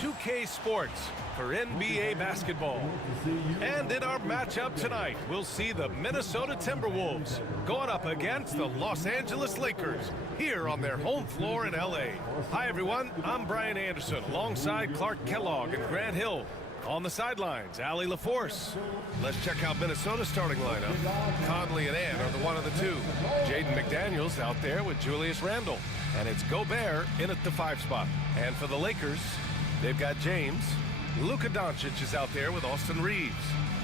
2K Sports for NBA basketball. And in our matchup tonight, we'll see the Minnesota Timberwolves going up against the Los Angeles Lakers here on their home floor in LA. Hi everyone, I'm Brian Anderson alongside Clark Kellogg and Grant Hill. On the sidelines, Allie LaForce. Let's check out Minnesota's starting lineup. Conley and Ann are the one of the two. Jaden McDaniels out there with Julius Randle. And it's Gobert in at the 5 spot. And for the Lakers, they've got James. Luka Doncic is out there with Austin Reeves.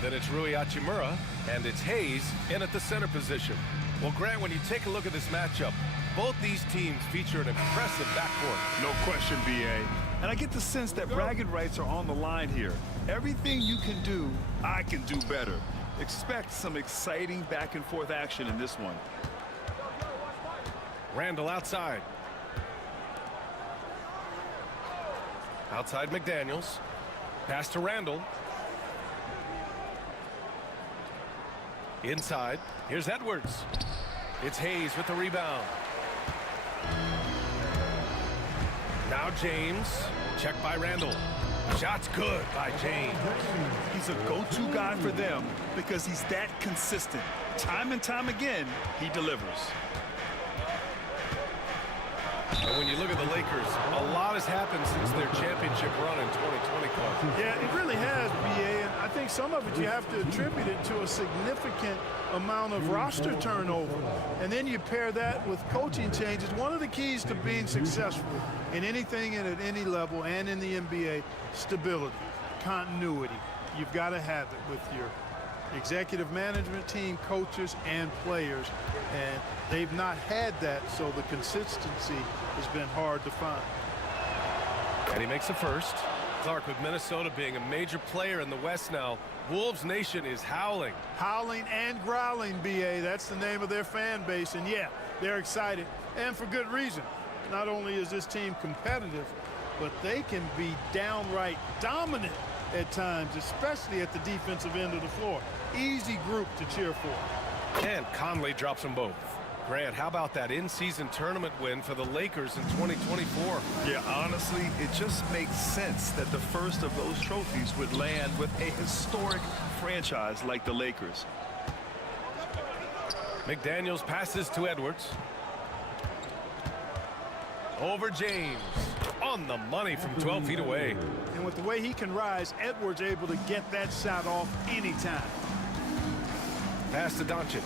Then it's Rui Hachimura, and it's Hayes in at the center position. Well, Grant, when you take a look at this matchup, both these teams feature an impressive backcourt. No question, B.A. And I get the sense that bragging rights are on the line here. Everything you can do, I can do better. Expect some exciting back-and-forth action in this one. Randle outside. Outside McDaniels. Pass to Randle. Inside. Here's Edwards. It's Hayes with the rebound. Now James. Check by Randle. Shot's good by James. He's a go-to guy for them because he's that consistent. Time and time again, he delivers. And when you look at the Lakers, a lot has happened since their championship run in 2020, Clark. Yeah, it really has, B.A., and I think some of it you have to attribute it to a significant amount of roster turnover. And then you pair that with coaching changes. One of the keys to being successful in anything and at any level and in the NBA, stability, continuity. You've got to have it with your executive management team, coaches, and players. And they've not had that, so the consistency has been hard to find. And he makes the first. Clark, with Minnesota being a major player in the West now, Wolves Nation is howling. Howling and growling, B.A. That's the name of their fan base. And, yeah, they're excited, and for good reason. Not only is this team competitive, but they can be downright dominant at times, especially at the defensive end of the floor. Easy group to cheer for. And Conley drops them both. Grant, how about that in-season tournament win for the Lakers in 2024? Yeah, honestly, it just makes sense that the first of those trophies would land with a historic franchise like the Lakers. McDaniels passes to Edwards. Over James. On the money from 12 feet away. And with the way he can rise, Edwards able to get that shot off anytime. Pass to Doncic.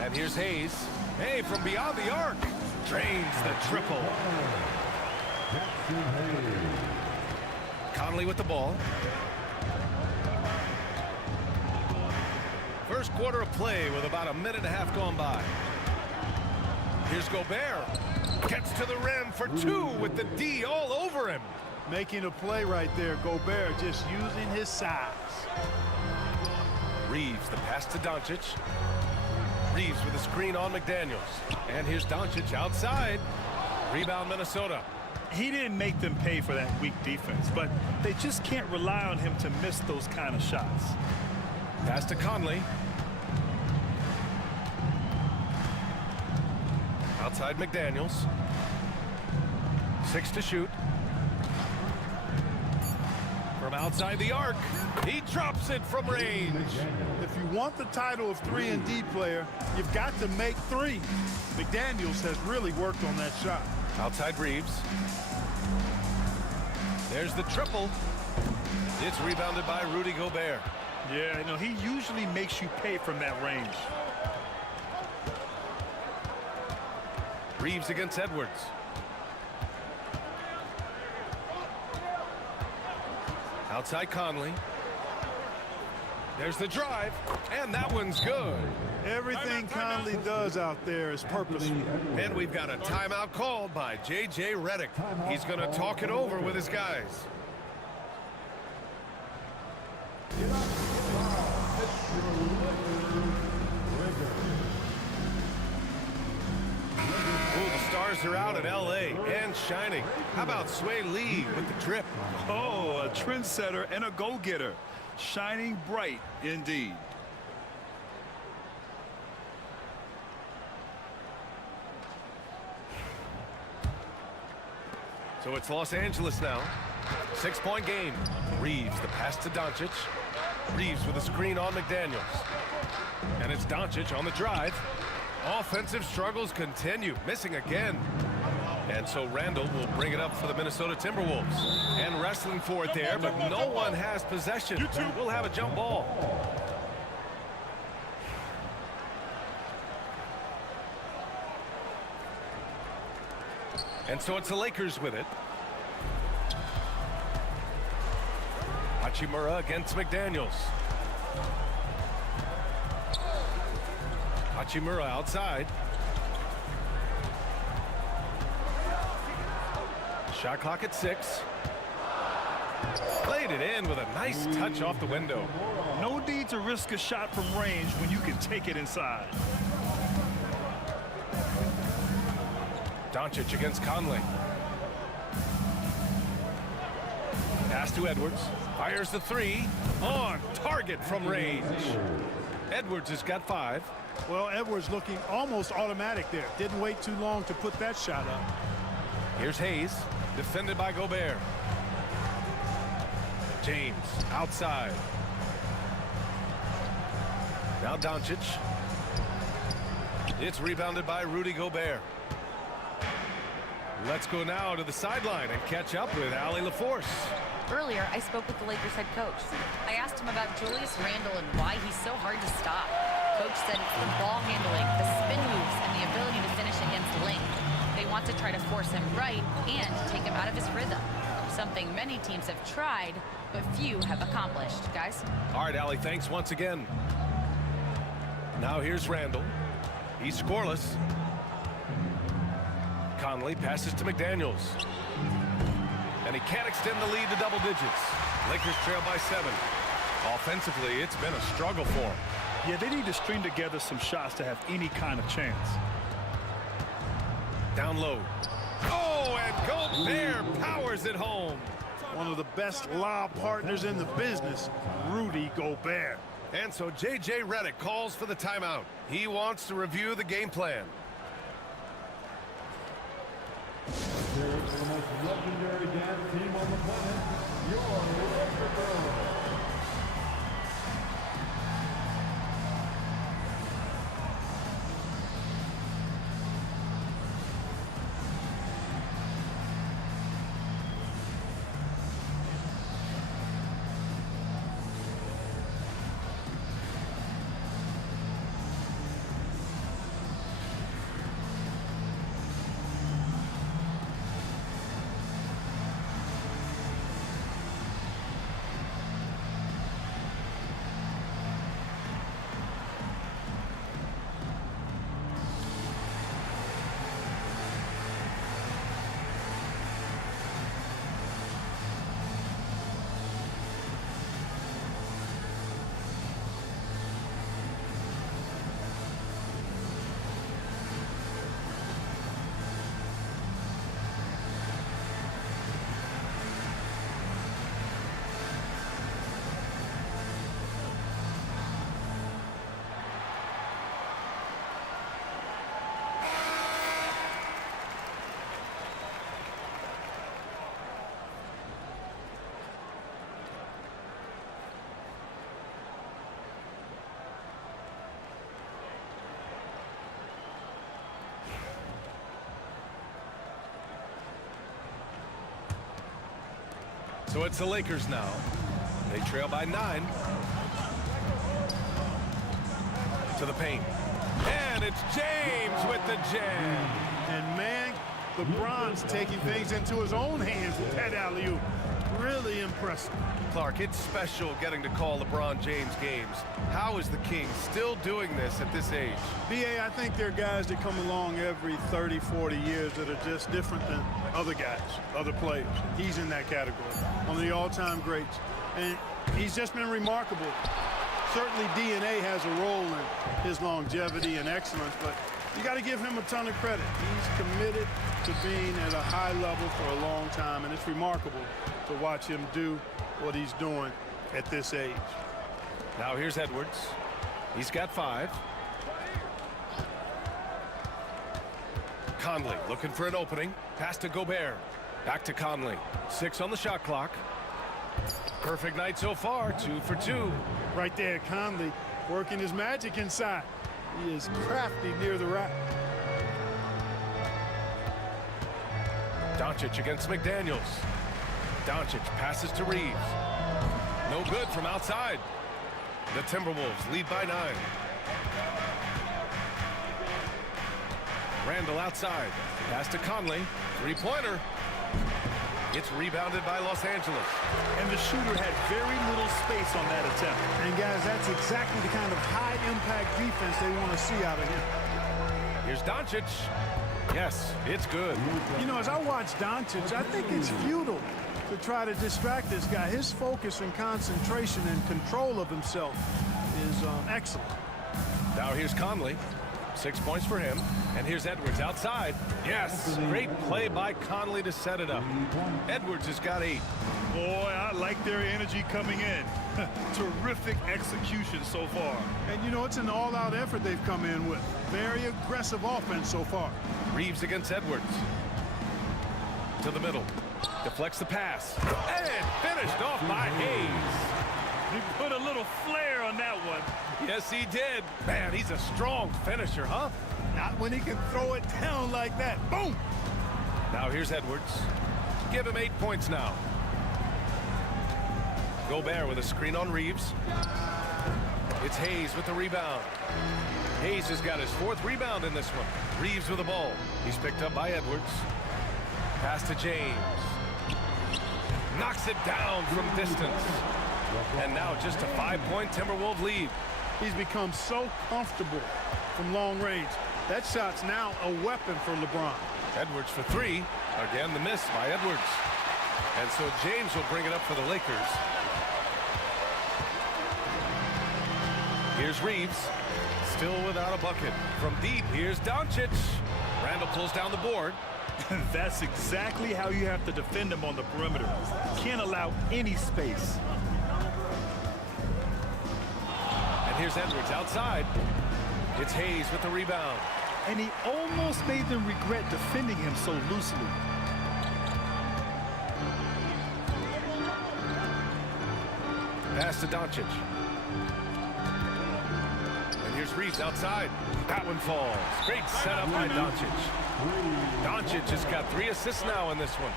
And here's Hayes. Hey, from beyond the arc. Drains the triple. Conley with the ball. First quarter of play with about a minute and a half gone by. Here's Gobert. Gets to the rim for 2 with the D all over him. Making a play right there. Gobert just using his size. Reeves, the pass to Doncic. Reeves with a screen on McDaniels. And here's Doncic outside. Rebound Minnesota. He didn't make them pay for that weak defense, but they just can't rely on him to miss those kind of shots. Pass to Conley. Outside McDaniels. 6 to shoot. From outside the arc, he drops it from range. If you want the title of 3-and-D player, you've got to make 3. McDaniels has really worked on that shot. Outside Reeves. There's the triple. It's rebounded by Rudy Gobert. Yeah, you know, he usually makes you pay from that range. Reeves against Edwards. Outside Conley. There's the drive, and that one's good. Everything Conley does out there is purposeful. And we've got a timeout called by J.J. Redick. He's going to talk it over with his guys. Stars are out at L.A. and shining. How about Sway Lee with the drip? Oh, a trendsetter and a go-getter. Shining bright indeed. So it's Los Angeles now. 6-point game. Reeves, the pass to Doncic. Reeves with a screen on McDaniels. And it's Doncic on the drive. Offensive struggles continue. Missing again. And so Randall will bring it up for the Minnesota Timberwolves. And wrestling for it there, but no one has possession. We'll have a jump ball. And so it's the Lakers with it. Hachimura against McDaniels. Hachimura outside. Shot clock at 6. Played it in with a nice touch off the window. No need to risk a shot from range when you can take it inside. Doncic against Conley. Pass to Edwards. Fires the 3. On target from range. Edwards has got 5. Well, Edwards looking almost automatic there. Didn't wait too long to put that shot up. Here's Hayes. Defended by Gobert. James outside. Now Doncic. It's rebounded by Rudy Gobert. Let's go now to the sideline and catch up with Allie LaForce. Earlier, I spoke with the Lakers head coach. I asked him about Julius Randle and why he's so hard to stop. Coach said it's the ball handling, the spin moves, and the ability to finish against length. They want to try to force him right and take him out of his rhythm. Something many teams have tried, but few have accomplished. Guys? All right, Allie, thanks once again. Now here's Randle. He's scoreless. Conley passes to McDaniels. And he can't extend the lead to double digits. Lakers trail by 7. Offensively, it's been a struggle for them. Yeah, they need to string together some shots to have any kind of chance. Down low. Oh, and Gobert powers it home. One of the best lob partners in the business, Rudy Gobert. And so J.J. Redick calls for the timeout. He wants to review the game plan. Here's the most legendary dance team on the planet, your LAKERS. So it's the Lakers now. They trail by 9. To the paint. And it's James with the jam. And man, LeBron's taking things into his own hands with that alley-oop. Really impressive. Clark, it's special getting to call LeBron James games. How is the King still doing this at this age? B.A., I think there are guys that come along every 30, 40 years that are just different than other guys, other players. He's in that category, one of the all-time greats. And he's just been remarkable. Certainly DNA has a role in his longevity and excellence, but you got to give him a ton of credit. He's committed to being at a high level for a long time, and it's remarkable to watch him do what he's doing at this age. Now here's Edwards. He's got 5. Conley looking for an opening. Pass to Gobert. Back to Conley. 6 on the shot clock. Perfect night so far. 2 for 2. Right there, Conley working his magic inside. He is crafty near the rack. Doncic against McDaniels. Doncic passes to Reeves. No good from outside. The Timberwolves lead by 9. Randall outside. Pass to Conley. Three-pointer. It's rebounded by Los Angeles. And the shooter had very little space on that attempt. And guys, that's exactly the kind of high-impact defense they want to see out of him. Here's Doncic. Yes, it's good. You know, as I watch Doncic, I think it's futile to try to distract this guy. His focus and concentration and control of himself is excellent. Now here's Conley. 6 points for him. And here's Edwards outside. Yes, great play by Conley to set it up. Edwards has got 8. Boy, I like their energy coming in. Terrific execution so far. And, you know, it's an all-out effort they've come in with. Very aggressive offense so far. Reeves against Edwards. To the middle. Deflects the pass. And finished off by Hayes. He put a little flair on that one. Yes, he did. Man, he's a strong finisher, huh? Not when he can throw it down like that. Boom! Now here's Edwards. Give him 8 points now. Gobert with a screen on Reeves. It's Hayes with the rebound. Hayes has got his 4th rebound in this one. Reeves with the ball. He's picked up by Edwards. Pass to James. Knocks it down from distance. And now just a 5-point Timberwolves lead. He's become so comfortable from long range. That shot's now a weapon for LeBron. Edwards for 3. Again, the miss by Edwards. And so James will bring it up for the Lakers. Here's Reeves. Still without a bucket. From deep, here's Doncic. Randall pulls down the board. That's exactly how you have to defend him on the perimeter. Can't allow any space. And here's Edwards outside. It's Hayes with the rebound. And he almost made them regret defending him so loosely. Pass to Doncic. And here's Reeves outside. That one falls. Great setup by Doncic. Doncic has got 3 assists now in this one.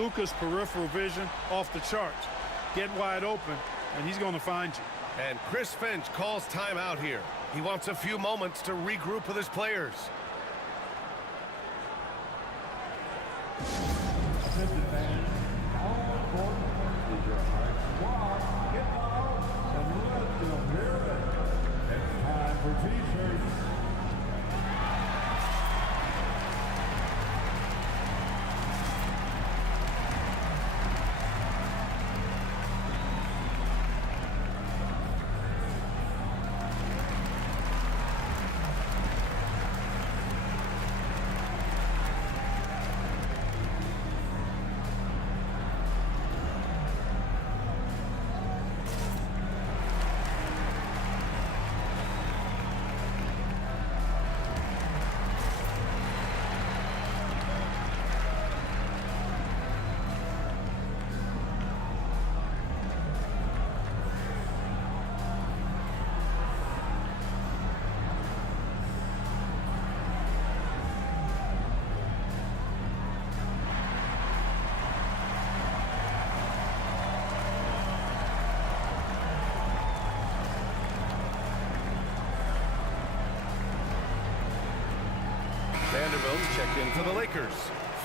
Luka's peripheral vision off the charts. Get wide open, and he's going to find you. And Chris Finch calls timeout here. He wants a few moments to regroup with his players. Attention fans, all important is your hard squad. Get loud and let them hear it. It's time for T-shirts. Vanderbilt's checked in for the Lakers.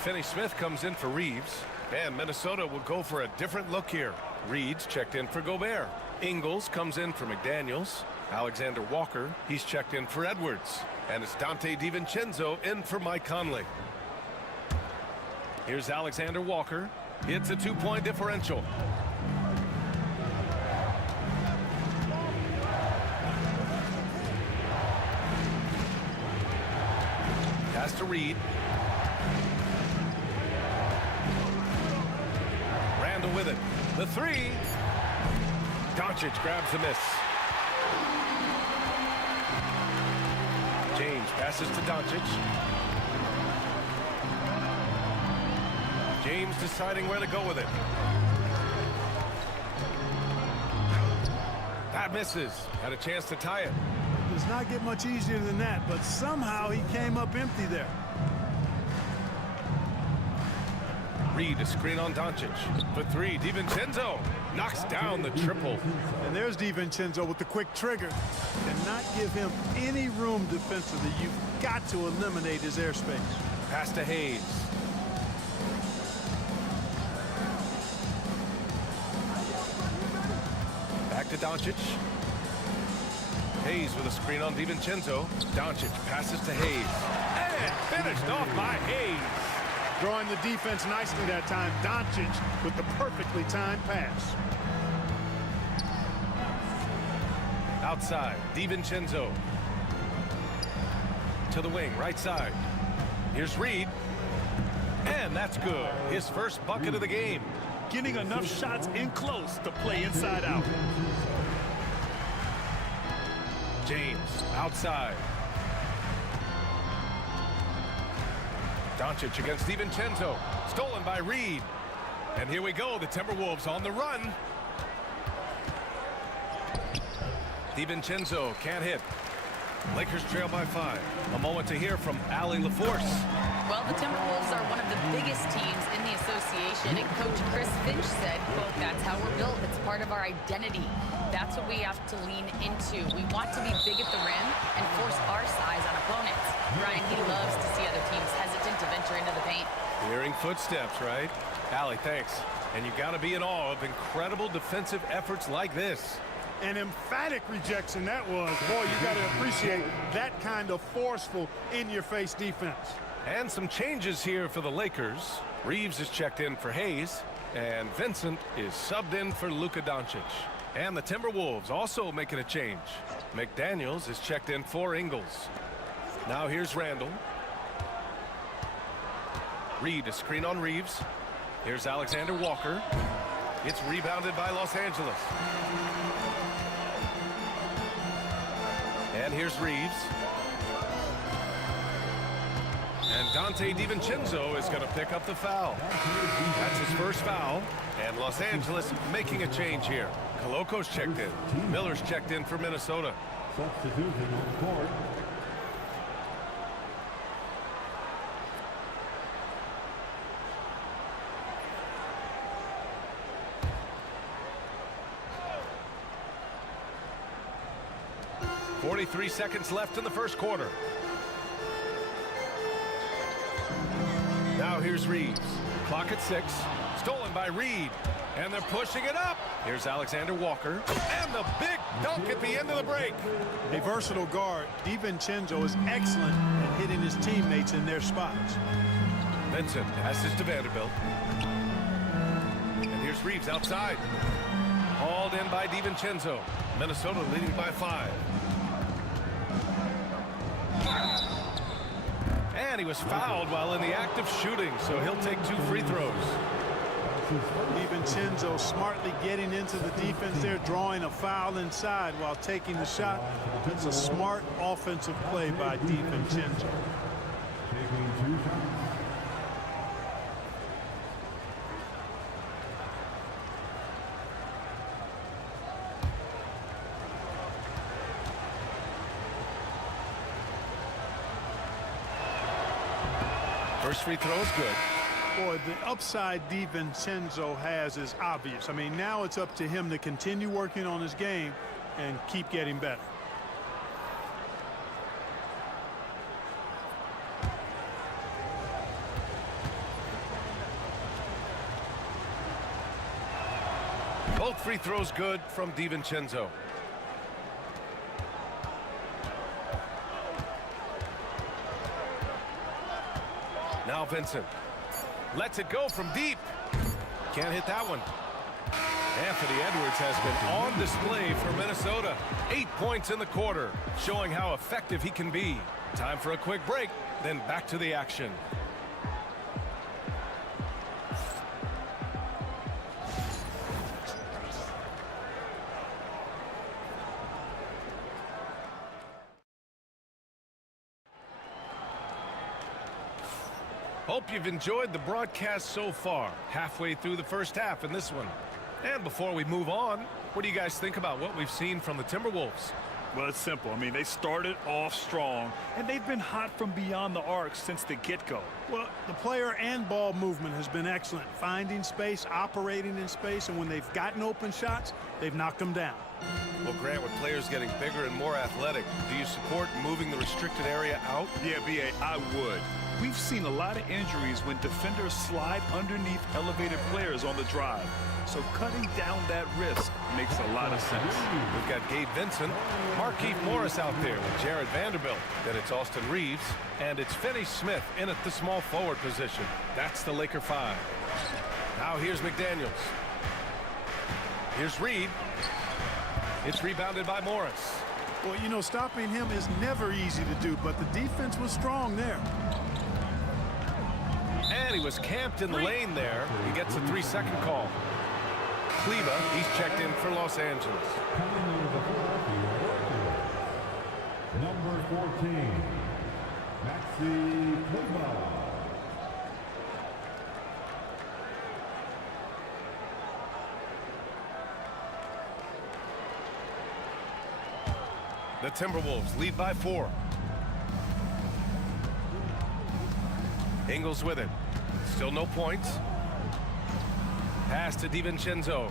Finney-Smith comes in for Reeves. And Minnesota will go for a different look here. Reed's checked in for Gobert. Ingles comes in for McDaniels. Alexander Walker, he's checked in for Edwards. And it's Dante DiVincenzo in for Mike Conley. Here's Alexander Walker. It's a 2-point differential. Pass to Reed. Randall with it. The 3. Doncic grabs the miss. James passes to Doncic. James deciding where to go with it. That misses. Had a chance to tie it. Does not get much easier than that, but somehow he came up empty there. Reed, a screen on Doncic. For three, DiVincenzo knocks down the triple. And there's DiVincenzo with the quick trigger. And not give him any room defensively. You've got to eliminate his airspace. Pass to Hayes. Back to Doncic. Hayes with a screen on DiVincenzo. Doncic passes to Hayes. And finished off by Hayes. Drawing the defense nicely that time. Doncic with the perfectly timed pass. Outside, DiVincenzo. To the wing, right side. Here's Reed. And that's good. His first bucket of the game. Getting enough shots in close to play inside out. James, outside. Doncic against DiVincenzo. Stolen by Reed. And here we go, the Timberwolves on the run. DiVincenzo can't hit. Lakers trail by 5. A moment to hear from Allie LaForce. Well, the Timberwolves are one of the biggest teams in the association, and Coach Chris Finch said, quote, "That's how we're built. It's part of our identity. That's what we have to lean into. We want to be big at the rim and force our size on opponents." Ryan, he loves to see other teams hesitant to venture into the paint. Hearing footsteps, right? Allie, thanks. And you got to be in awe of incredible defensive efforts like this. An emphatic rejection that was. Boy, you got to appreciate that kind of forceful, in-your-face defense. And some changes here for the Lakers. Reeves is checked in for Hayes, and Vincent is subbed in for Luka Doncic. And the Timberwolves also making a change. McDaniels is checked in for Ingles. Now here's Randall. Reed, a screen on Reeves. Here's Alexander Walker. It's rebounded by Los Angeles. And here's Reeves. And Dante DiVincenzo is going to pick up the foul. That's his first foul. And Los Angeles making a change here. Coloco's checked in. Miller's checked in for Minnesota. Substitution on the court. .43 seconds left in the first quarter. Now here's Reeves. Clock at 6. Stolen by Reed. And they're pushing it up. Here's Alexander Walker. And the big dunk at the end of the break. A versatile guard, DiVincenzo is excellent at hitting his teammates in their spots. Vincent passes to Vanderbilt. And here's Reeves outside. Hauled in by DiVincenzo. Minnesota leading by 5. And he was fouled while in the act of shooting, so he'll take 2 free throws. DiVincenzo smartly getting into the defense there, drawing a foul inside while taking the shot. It's a smart offensive play by DiVincenzo. Taking 2 shots. First free throw is good. Boy, the upside DiVincenzo has is obvious. I mean, now it's up to him to continue working on his game and keep getting better. Both free throws good from DiVincenzo. Now Vincent lets it go from deep. Can't hit that one. Anthony Edwards has been on display for Minnesota. 8 points in the quarter, showing how effective he can be. Time for a quick break, then back to the action. Hope you've enjoyed the broadcast so far. Halfway through the first half in this one. And before we move on, what do you guys think about what we've seen from the Timberwolves? Well, it's simple. I mean, they started off strong, and they've been hot from beyond the arc since the get-go. Well, the player and ball movement has been excellent. Finding space, operating in space, and when they've gotten open shots, they've knocked them down. Well, Grant, with players getting bigger and more athletic, do you support moving the restricted area out? Yeah, B.A., I would. We've seen a lot of injuries when defenders slide underneath elevated players on the drive. So cutting down that risk makes a lot of sense. We've got Gabe Vincent, Markieff Morris out there with Jared Vanderbilt. Then it's Austin Reeves, and it's Finney Smith in at the small forward position. That's the Laker 5. Now here's McDaniels. Here's Reed. It's rebounded by Morris. Well, you know, stopping him is never easy to do, but the defense was strong there. And he was camped in the lane there. He gets a 3-second call. Kleba, he's checked in for Los Angeles. Coming into the Philadelphia Lakers, number 14, Maxi Kleba. The Timberwolves lead by 4. Ingles with it. Still no points. Pass to DiVincenzo.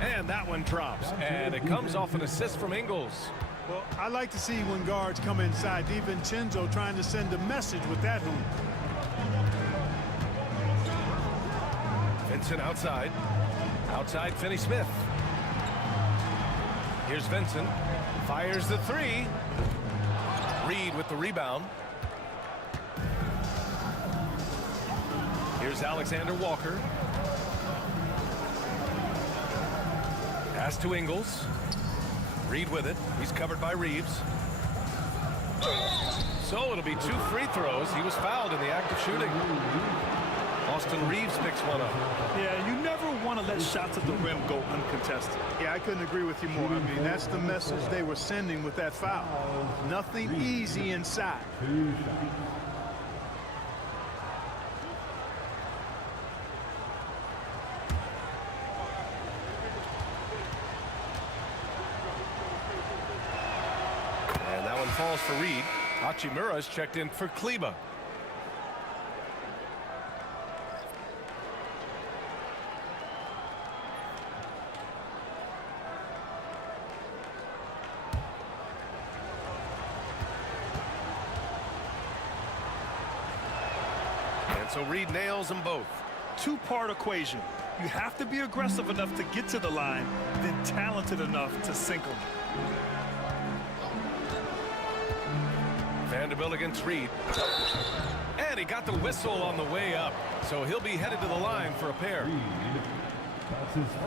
And that one drops. And it comes off an assist from Ingles. Well, I like to see when guards come inside. DiVincenzo trying to send a message with that hoop. Vincent outside. Outside Finney Smith. Here's Vincent. Fires the 3. Reed with the rebound. Here's Alexander Walker. Pass to Ingles. Reed with it. He's covered by Reeves. So it'll be 2 free throws. He was fouled in the act of shooting. Austin Reeves picks one up. Yeah, you never want to let shots at the rim go uncontested. Yeah, I couldn't agree with you more. I mean, that's the message they were sending with that foul. Nothing easy inside. And that one falls for Reed. Hachimura's checked in for Kleba. So Reed nails them both. Two-part equation. You have to be aggressive enough to get to the line, then talented enough to sink them. Vanderbilt against Reed. And he got the whistle on the way up. So he'll be headed to the line for a pair.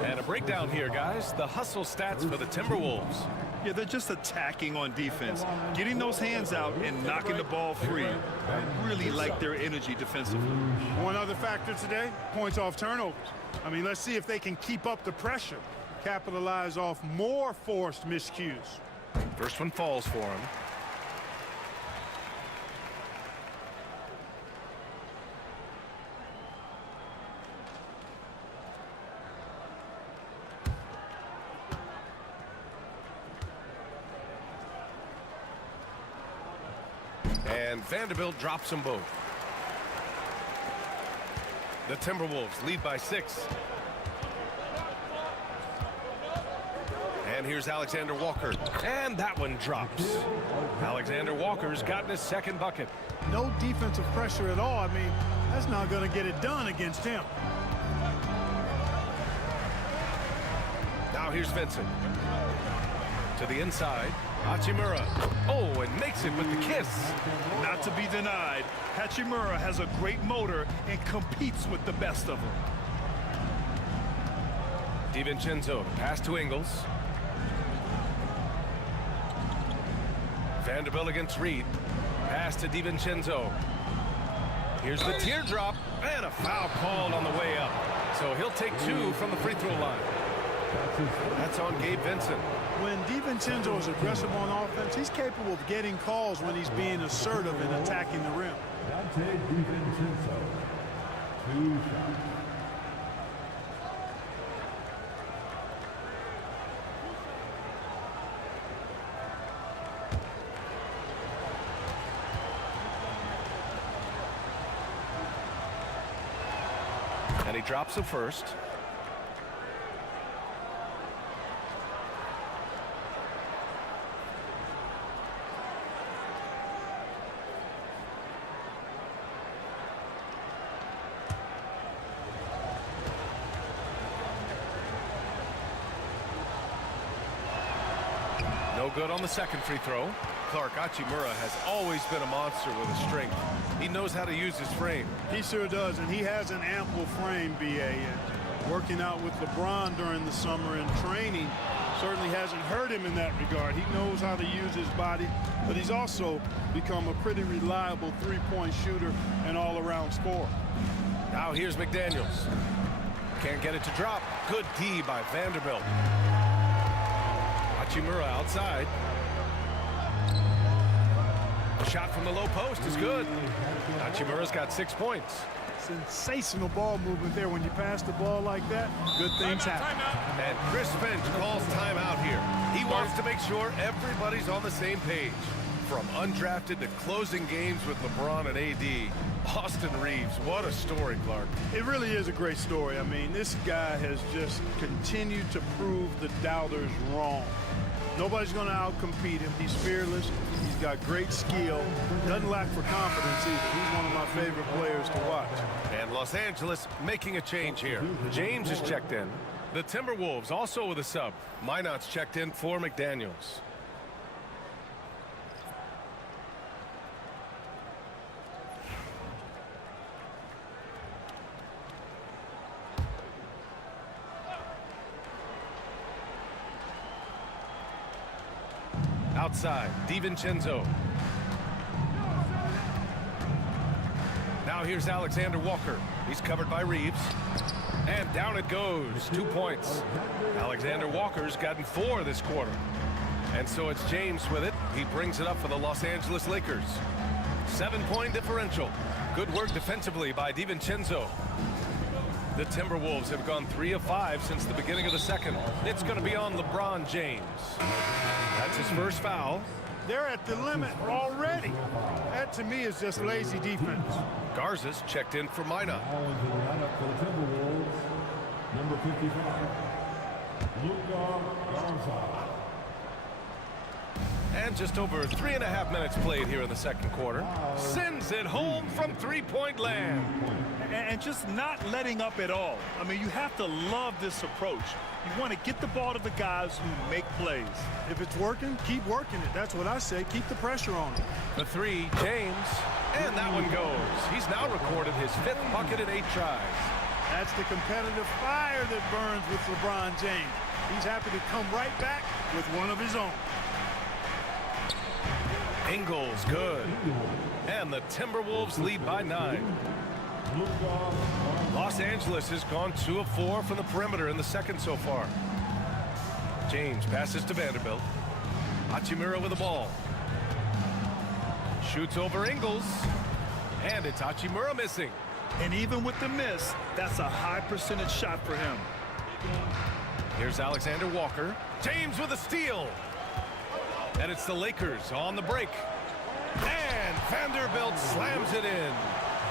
And a breakdown here, guys. The hustle stats for the Timberwolves. Yeah, they're just attacking on defense, getting those hands out and knocking the ball free. I really like their energy defensively. One other factor today, points off turnovers. I mean, let's see if they can keep up the pressure, capitalize off more forced miscues. First one falls for him. And Vanderbilt drops them both. The Timberwolves lead by 6. And here's Alexander Walker. And that one drops. Alexander Walker's gotten his second bucket. No defensive pressure at all. I mean, that's not going to get it done against him. Now here's Vincent. To the inside. Hachimura. Oh, and makes it with the kiss. Not to be denied, Hachimura has a great motor and competes with the best of them. DiVincenzo, pass to Ingles. Vanderbilt against Reed. Pass to DiVincenzo. Here's the teardrop, and a foul called on the way up. So he'll take 2 from the free throw line. That's on Gabe Vincent. When DiVincenzo is aggressive on offense, he's capable of getting calls when he's being assertive and attacking the rim. Dante DiVincenzo, 2 shots. And he drops the first. No good on the second free throw. Clark, Hachimura has always been a monster with his strength. He knows how to use his frame. He sure does, and he has an ample frame, B.A. And working out with LeBron during the summer and training certainly hasn't hurt him in that regard. He knows how to use his body, but he's also become a pretty reliable three-point shooter and all-around scorer. Now here's McDaniels. Can't get it to drop. Good D by Vanderbilt. Hachimura outside. The shot from the low post is good. Hachimura's got 6 points. Sensational ball movement there. When you pass the ball like that, good things happen. And Chris Finch calls timeout here. He wants to make sure everybody's on the same page. From undrafted to closing games with LeBron and AD, Austin Reeves, what a story, Clark. It really is a great story. I mean, this guy has just continued to prove the doubters wrong. Nobody's going to outcompete him. He's fearless. He's got great skill. Doesn't lack for confidence either. He's one of my favorite players to watch. And Los Angeles making a change here. James is checked in. The Timberwolves also with a sub. Minot's checked in for McDaniels. Outside, DiVincenzo. Now here's Alexander Walker. He's covered by Reeves. And down it goes. 2 points. Alexander Walker's gotten 4 this quarter. And so it's James with it. He brings it up for the Los Angeles Lakers. 7-point differential. Good work defensively by DiVincenzo. The Timberwolves have gone 3 of 5 since the beginning of the second. It's going to be on LeBron James. That's his first foul. They're at the limit already. That, to me, is just lazy defense. Garza's checked in for Minot. Now into the lineup for the Timberwolves, number 55, Luka Garza. And just over 3.5 minutes played here in the second quarter. Sends it home from three-point land. And just not letting up at all. I mean, you have to love this approach. You want to get the ball to the guys who make plays. If it's working, keep working it. That's what I say. Keep the pressure on him. The three, James. And that one goes. He's now recorded his 5th bucket in 8 tries. That's the competitive fire that burns with LeBron James. He's happy to come right back with one of his own. Ingles, good. And the Timberwolves lead by 9. Los Angeles has gone 2 of 4 from the perimeter in the second so far. James passes to Vanderbilt. Hachimura with the ball. Shoots over Ingles. And it's Hachimura missing. And even with the miss, that's a high percentage shot for him. Here's Alexander Walker. James with a steal. And it's the Lakers on the break. And Vanderbilt slams it in.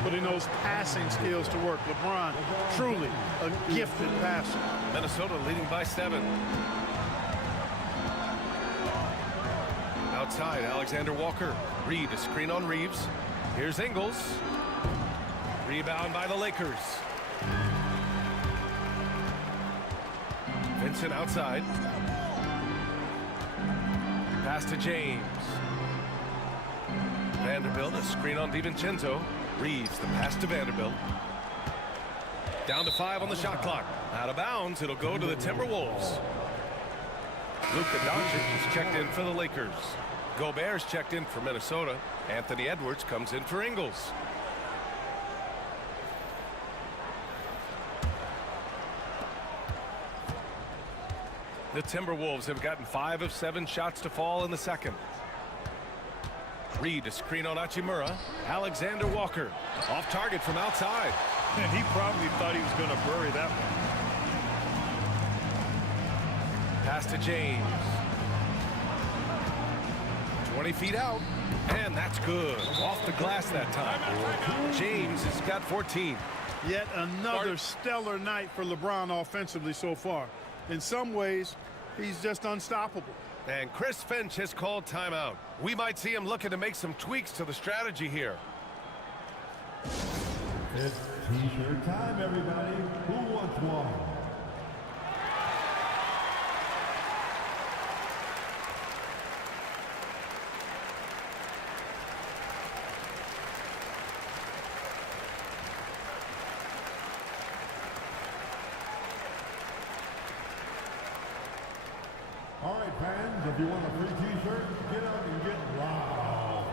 Putting those passing skills to work. LeBron, truly a gifted passer. Minnesota leading by 7. Outside, Alexander Walker. Reed, a screen on Reeves. Here's Ingles. Rebound by the Lakers. Vincent outside. Pass to James. Vanderbilt, a screen on DiVincenzo. Reeves, the pass to Vanderbilt. Down to 5 on the shot clock. Out of bounds, it'll go to the Timberwolves. Luka Doncic is checked in for the Lakers. Gobert's checked in for Minnesota. Anthony Edwards comes in for Ingles. The Timberwolves have gotten 5 of 7 shots to fall in the second. Reed to screen on Hachimura. Alexander Walker off target from outside. And he probably thought he was going to bury that one. Pass to James. 20 feet out. And that's good. Off the glass that time. James has got 14. Yet another stellar night for LeBron offensively so far. In some ways, he's just unstoppable. And Chris Finch has called timeout. We might see him looking to make some tweaks to the strategy here. It's T-shirt time, everybody. Who wants one? All right, fans, if you want a free T-shirt, get up and get loud.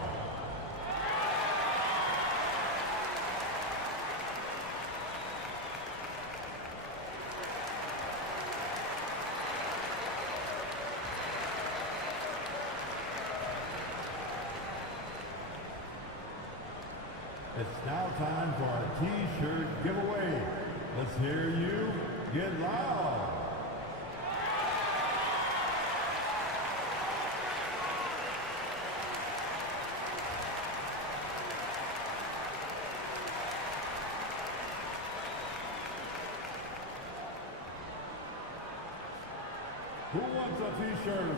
It's now time for our T-shirt giveaway. Let's hear you get loud. Who wants a T-shirt?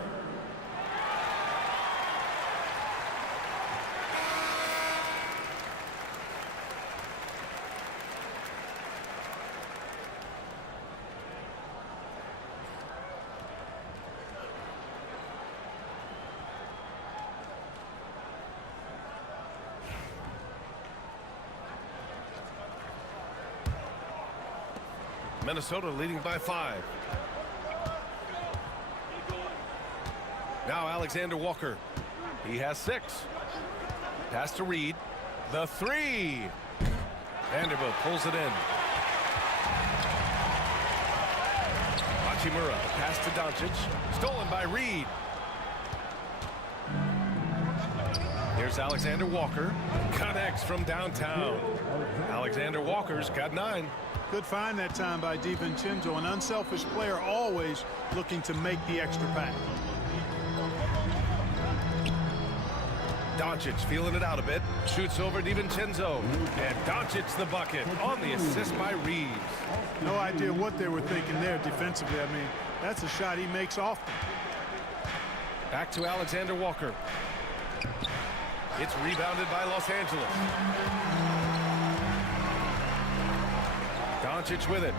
Minnesota leading by 5. Now Alexander Walker. He has 6. Pass to Reed. The 3. Vanderbilt pulls it in. Hachimura. Pass to Doncic. Stolen by Reed. Here's Alexander Walker. Connects from downtown. Alexander Walker's got 9. Good find that time by DiVincenzo, an unselfish player always looking to make the extra pass. Doncic feeling it out a bit. Shoots over DiVincenzo. And Doncic the bucket on the assist by Reeves. No idea what they were thinking there defensively. I mean, that's a shot he makes often. Back to Alexander Walker. It's rebounded by Los Angeles. Doncic with it.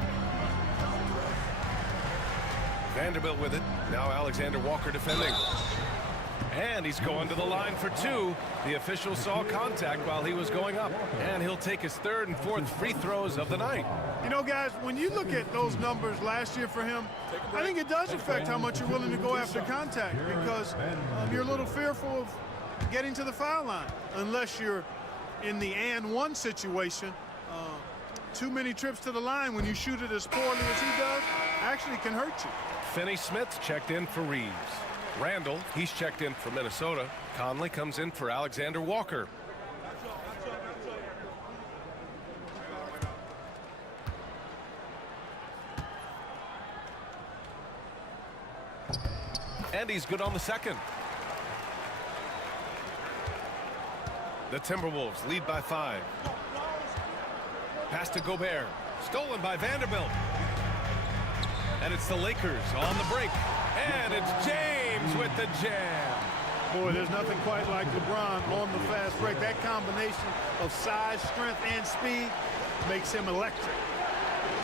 Vanderbilt with it. Now Alexander Walker defending. And he's going to the line for 2. The official saw contact while he was going up. And he'll take his 3rd and 4th free throws of the night. You know, guys, when you look at those numbers last year for him, I think it does affect how much you're willing to go after contact, because you're a little fearful of getting to the foul line unless you're in the and one situation. Too many trips to the line when you shoot it as poorly as he does actually can hurt you. Finney-Smith checked in for Reeves. Randall, he's checked in for Minnesota. Conley comes in for Alexander Walker. And he's good on the 2nd. The Timberwolves lead by 5. Pass to Gobert. Stolen by Vanderbilt. And it's the Lakers on the break. And it's James with the jam. Boy, there's nothing quite like LeBron on the fast break. That combination of size, strength, and speed makes him electric.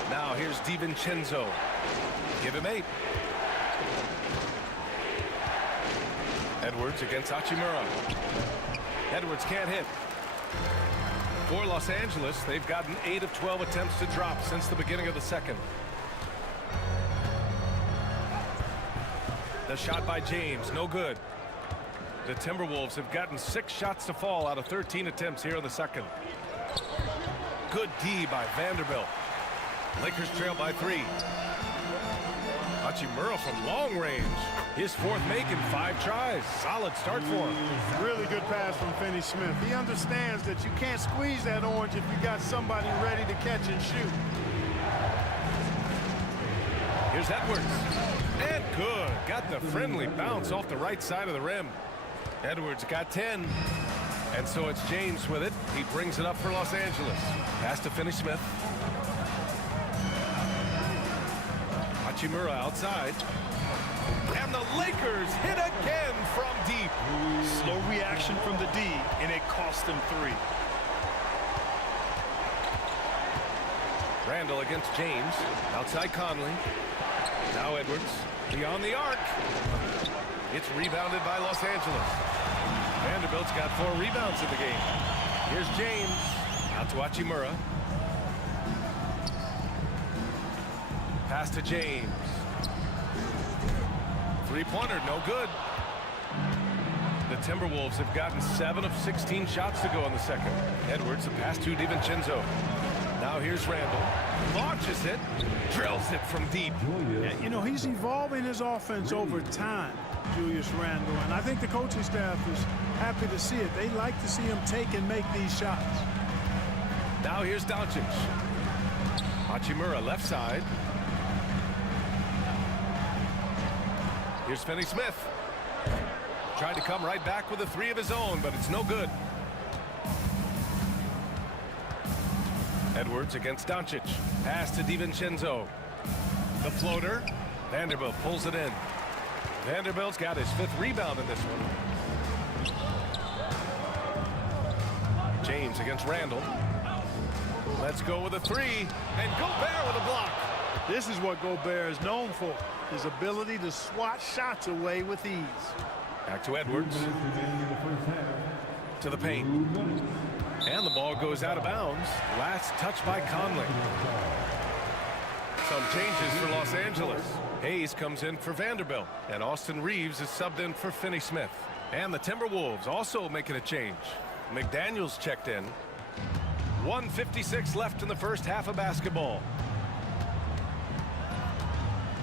Now here's DiVincenzo. Give him 8. Edwards against Hachimura. Edwards can't hit. For Los Angeles, they've gotten 8 of 12 attempts to drop since the beginning of the 2nd. The shot by James, no good. The Timberwolves have gotten 6 shots to fall out of 13 attempts here in the 2nd. Good D by Vanderbilt. Lakers trail by 3. Hachimura from long range. His fourth make in 5 tries. Solid start for him. Really good pass from Finney-Smith. He understands that you can't squeeze that orange if you got somebody ready to catch and shoot. Here's Edwards. And good. Got the friendly bounce off the right side of the rim. Edwards got 10. And so it's James with it. He brings it up for Los Angeles. Pass to Finney-Smith. Hachimura outside. And the Lakers hit again from deep. Slow reaction from the D, and it cost them 3. Randall against James. Outside Conley. Now Edwards. Beyond the arc. It's rebounded by Los Angeles. Vanderbilt's got 4 rebounds in the game. Here's James. Out to Hachimura. Pass to James. Three-pointer, no good. The Timberwolves have gotten 7 of 16 shots to go in the second. Edwards, the pass to DiVincenzo. Now here's Randall. Launches it. Drills it from deep. Yeah, you know, he's evolving his offense over time, Julius Randle. And I think the coaching staff is happy to see it. They like to see him take and make these shots. Now here's Doncic. Hachimura left side. Here's Finney-Smith. Tried to come right back with a 3 of his own, but it's no good. Edwards against Doncic. Pass to DiVincenzo. The floater. Vanderbilt pulls it in. Vanderbilt's got his 5th rebound in this one. James against Randall. Let's go with a 3. And Gobert with a block. This is what Gobert is known for, his ability to swat shots away with ease. Back to Edwards. To the paint. And the ball goes out of bounds. Last touch by Conley. Some changes for Los Angeles. Hayes comes in for Vanderbilt. And Austin Reeves is subbed in for Finney-Smith. And the Timberwolves also making a change. McDaniels checked in. 1:56 left in the first half of basketball.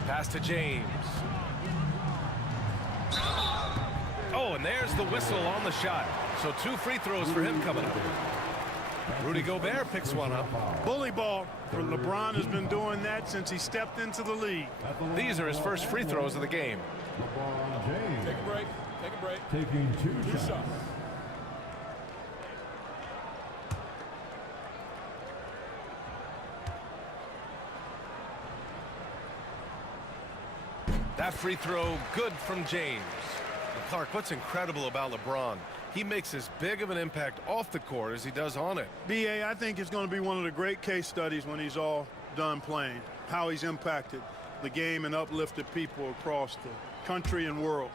Pass to James. Oh, and there's the whistle on the shot. So 2 free throws for him coming up. Rudy Gobert picks one up. Bully ball. LeBron has been doing that since he stepped into the league. These are his first free throws of the game. LeBron James. Take a break. Take a break. Taking 2 shots. That free throw good from James. Clark, what's incredible about LeBron? He makes as big of an impact off the court as he does on it. B.A., I think it's going to be one of the great case studies when he's all done playing, how he's impacted the game and uplifted people across the country and world.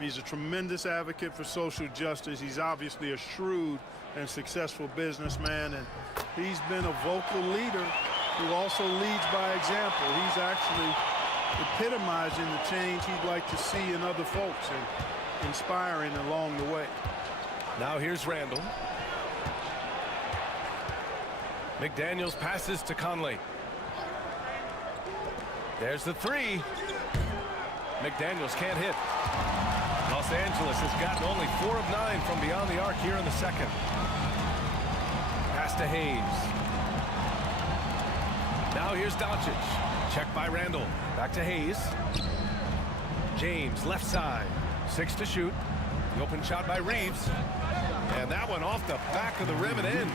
He's a tremendous advocate for social justice. He's obviously a shrewd and successful businessman, and he's been a vocal leader who also leads by example. He's actually epitomizing the change he'd like to see in other folks and inspiring along the way. Now here's Randall. McDaniels passes to Conley. There's the 3. McDaniels can't hit. Los Angeles has gotten only 4 of 9 from beyond the arc here in the second. Pass to Hayes. Now here's Doncic. Check by Randall. Back to Hayes. James left side. 6 to shoot. The open shot by Reeves. And that one off the back of the rim and in.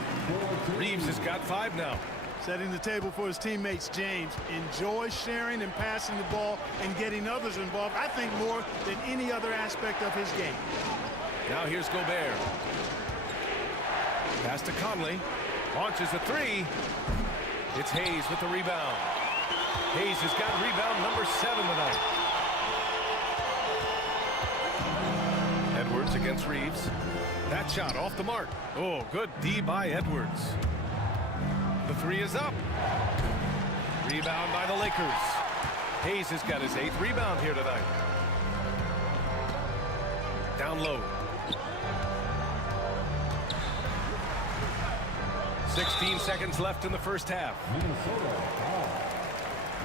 Reeves has got 5 now. Setting the table for his teammates, James enjoys sharing and passing the ball and getting others involved, I think, more than any other aspect of his game. Now here's Gobert. Pass to Conley. Launches a 3. It's Hayes with the rebound. Hayes has got rebound number 7 tonight. Edwards against Reeves. That shot off the mark. Oh, good D by Edwards. The 3 is up. Rebound by the Lakers. Hayes has got his 8th rebound here tonight. Down low. 16 seconds left in the first half.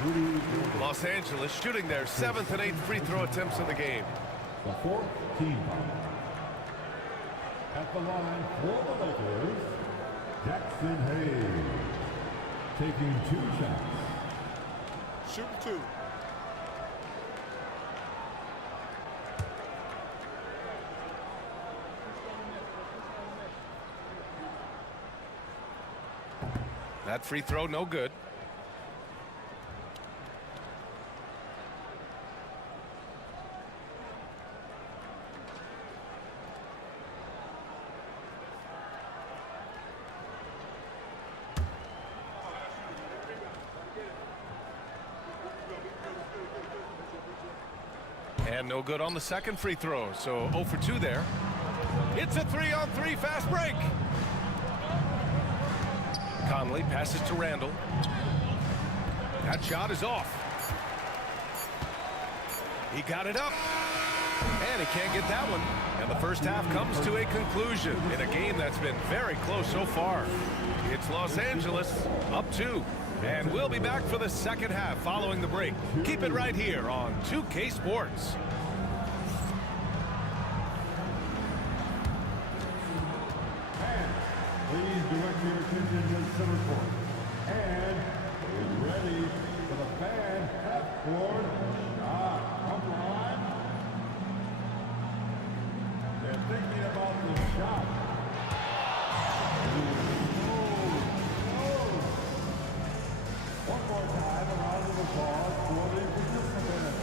Rudy Gobert. Los Angeles shooting their 7th and 8th free throw attempts of the game. The 4th team foul. At the line for the Lakers, Jackson Hayes. Taking 2 shots. Shooting 2. That free throw no good. And no good on the second free throw, so 0 for 2 there. It's a 3-on-3 fast break. Conley passes to Randall. That shot is off. He got it up. And he can't get that one. And the first half comes to a conclusion in a game that's been very close so far. It's Los Angeles up 2. And we'll be back for the second half following the break. Keep it right here on 2K Sports. Please direct your attention to center court. And get ready for the fan half-court shot. Come on. They're thinking about the shot. One more time, a round of applause for the participants.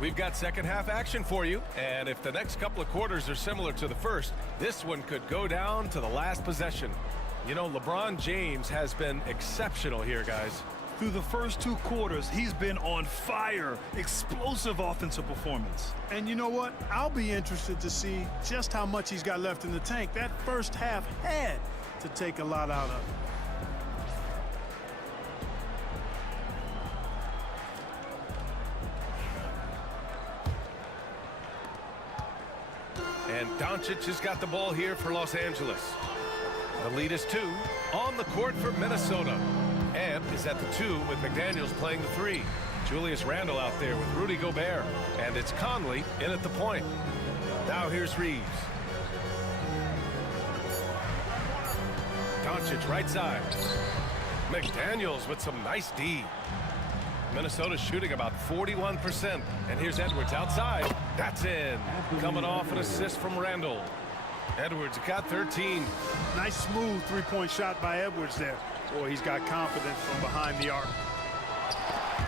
We've got second half action for you, and if the next couple of quarters are similar to the first, this one could go down to the last possession. You know, LeBron James has been exceptional here, guys. Through the first 2 quarters, he's been on fire. Explosive offensive performance. And you know what? I'll be interested to see just how much he's got left in the tank. That first half had to take a lot out of it. And Doncic has got the ball here for Los Angeles. The lead is 2 on the court for Minnesota. And is at the 2 with McDaniels playing the 3. Julius Randle out there with Rudy Gobert. And it's Conley in at the point. Now here's Reeves. Doncic right side. McDaniels with some nice D. Minnesota's shooting about 41%. And here's Edwards outside. That's in. Coming off an assist from Randall. Edwards got 13. Nice smooth three-point shot by Edwards there. Boy, he's got confidence from behind the arc.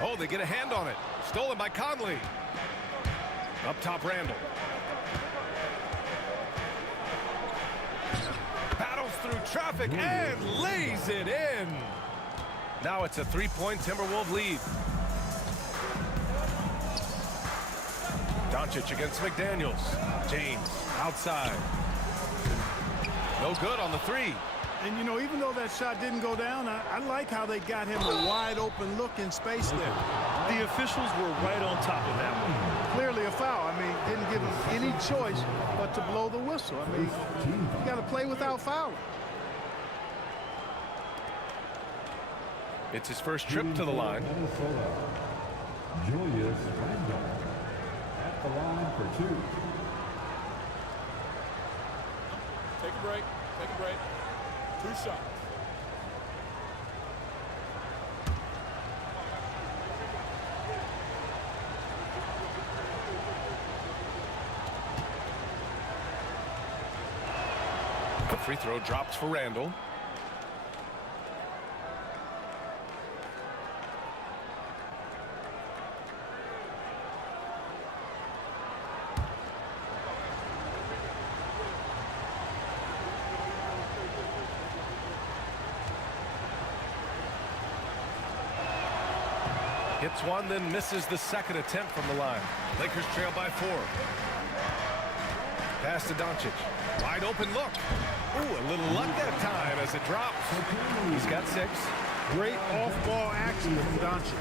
Oh, they get a hand on it. Stolen by Conley. Up top, Randall. Battles through traffic and lays it in. Now it's a 3-point Timberwolves lead. Doncic against McDaniels. James outside. No good on the 3. And, you know, even though that shot didn't go down, I like how they got him a wide-open look in space there. The officials were right on top of that one. Clearly a foul. I mean, didn't give him any choice but to blow the whistle. I mean, you got to play without fouling. It's his first trip to the line. Minnesota, Julius Randle at the line for 2. Take a break. Take a break. 2 shots. Free throw drops for Randall. Hits one, then misses the second attempt from the line. Lakers trail by 4. Pass to Doncic. Wide open look. Ooh, a little luck that time as it drops. He's got 6. Great off-ball action from Doncic.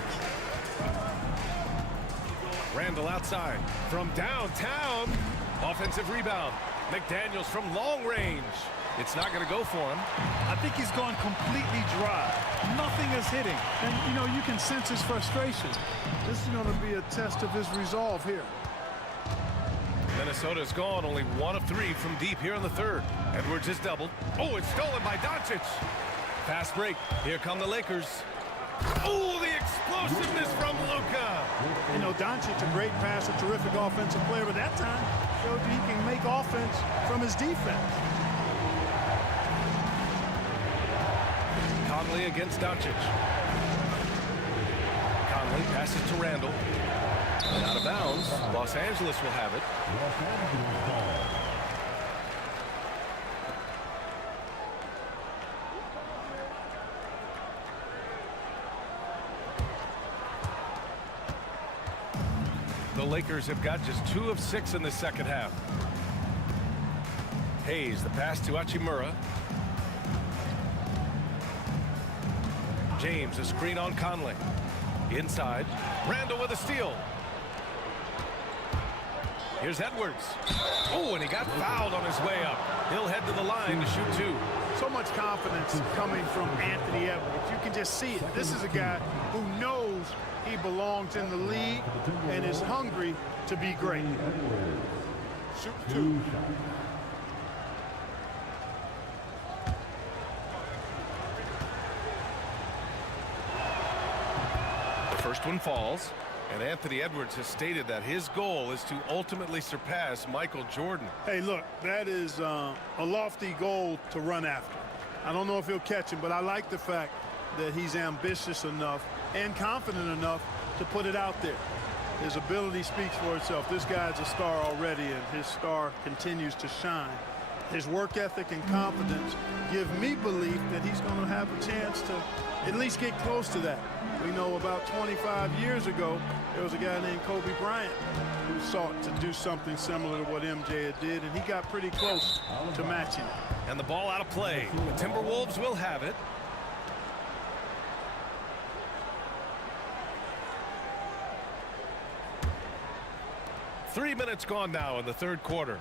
Randall outside. From downtown. Offensive rebound. McDaniels from long range. It's not going to go for him. I think he's gone completely dry. Nothing is hitting. And, you know, you can sense his frustration. This is going to be a test of his resolve here. Minnesota's gone only 1 of 3 from deep here in the third. Edwards is doubled. Oh, it's stolen by Doncic. Fast break. Here come the Lakers. Oh, the explosiveness from Luka. You know, Doncic, a great passer, terrific offensive player, but that time showed you he can make offense from his defense. Conley against Doncic. Conley passes to Randall. And out of bounds. Los Angeles will have it. Los Angeles ball. The Lakers have got just 2 of 6 in the second half. Hayes, the pass to Hachimura. James, a screen on Conley. Inside. Randall with a steal. Here's Edwards. Oh, and he got fouled on his way up. He'll head to the line to shoot 2. So much confidence coming from Anthony Edwards. You can just see it. This is a guy who knows he belongs in the league and is hungry to be great. Shoot 2. First one falls, and Anthony Edwards has stated that his goal is to ultimately surpass Michael Jordan. Hey, look, that is a lofty goal to run after. I don't know if he'll catch him, but I like the fact that he's ambitious enough and confident enough to put it out there. His ability speaks for itself. This guy's a star already, and his star continues to shine. His work ethic and confidence give me belief that he's going to have a chance to at least get close to that. We know about 25 years ago, there was a guy named Kobe Bryant who sought to do something similar to what MJ did, and he got pretty close to matching it. And the ball out of play. The Timberwolves will have it. Three minutes gone now in the third quarter.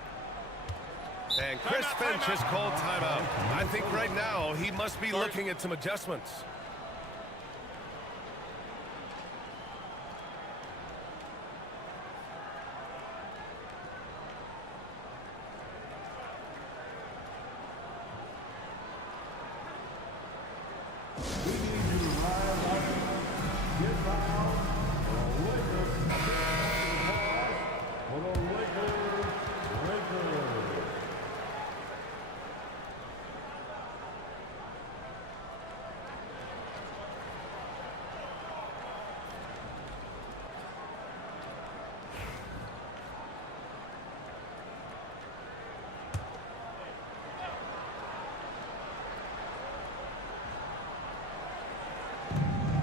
And Chris Finch has called timeout. I think right now he must be looking at some adjustments.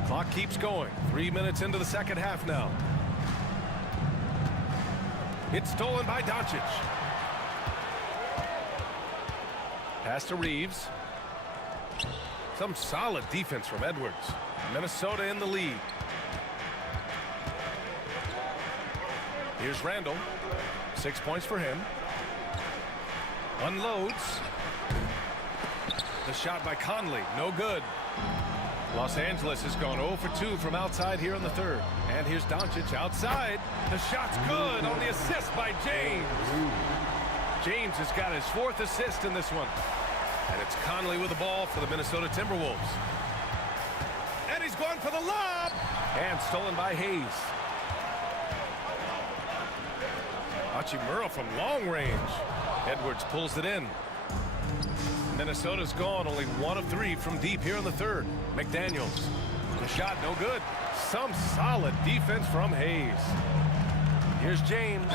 Clock keeps going. 3 minutes into the second half now. It's stolen by Doncic. Pass to Reeves. Some solid defense from Edwards. Minnesota in the lead. Here's Randall. 6 points for him. Unloads. The shot by Conley. No good. Los Angeles has gone 0 for 2 from outside here in the third. And here's Doncic outside. The shot's good on the assist by James. James has got his 4th assist in this one. And it's Conley with the ball for the Minnesota Timberwolves. And he's going for the lob. And stolen by Hayes. Hachimura from long range. Edwards pulls it in. Minnesota's gone only 1 of 3 from deep here in the third. McDaniels. The shot no good. Some solid defense from Hayes. Here's James.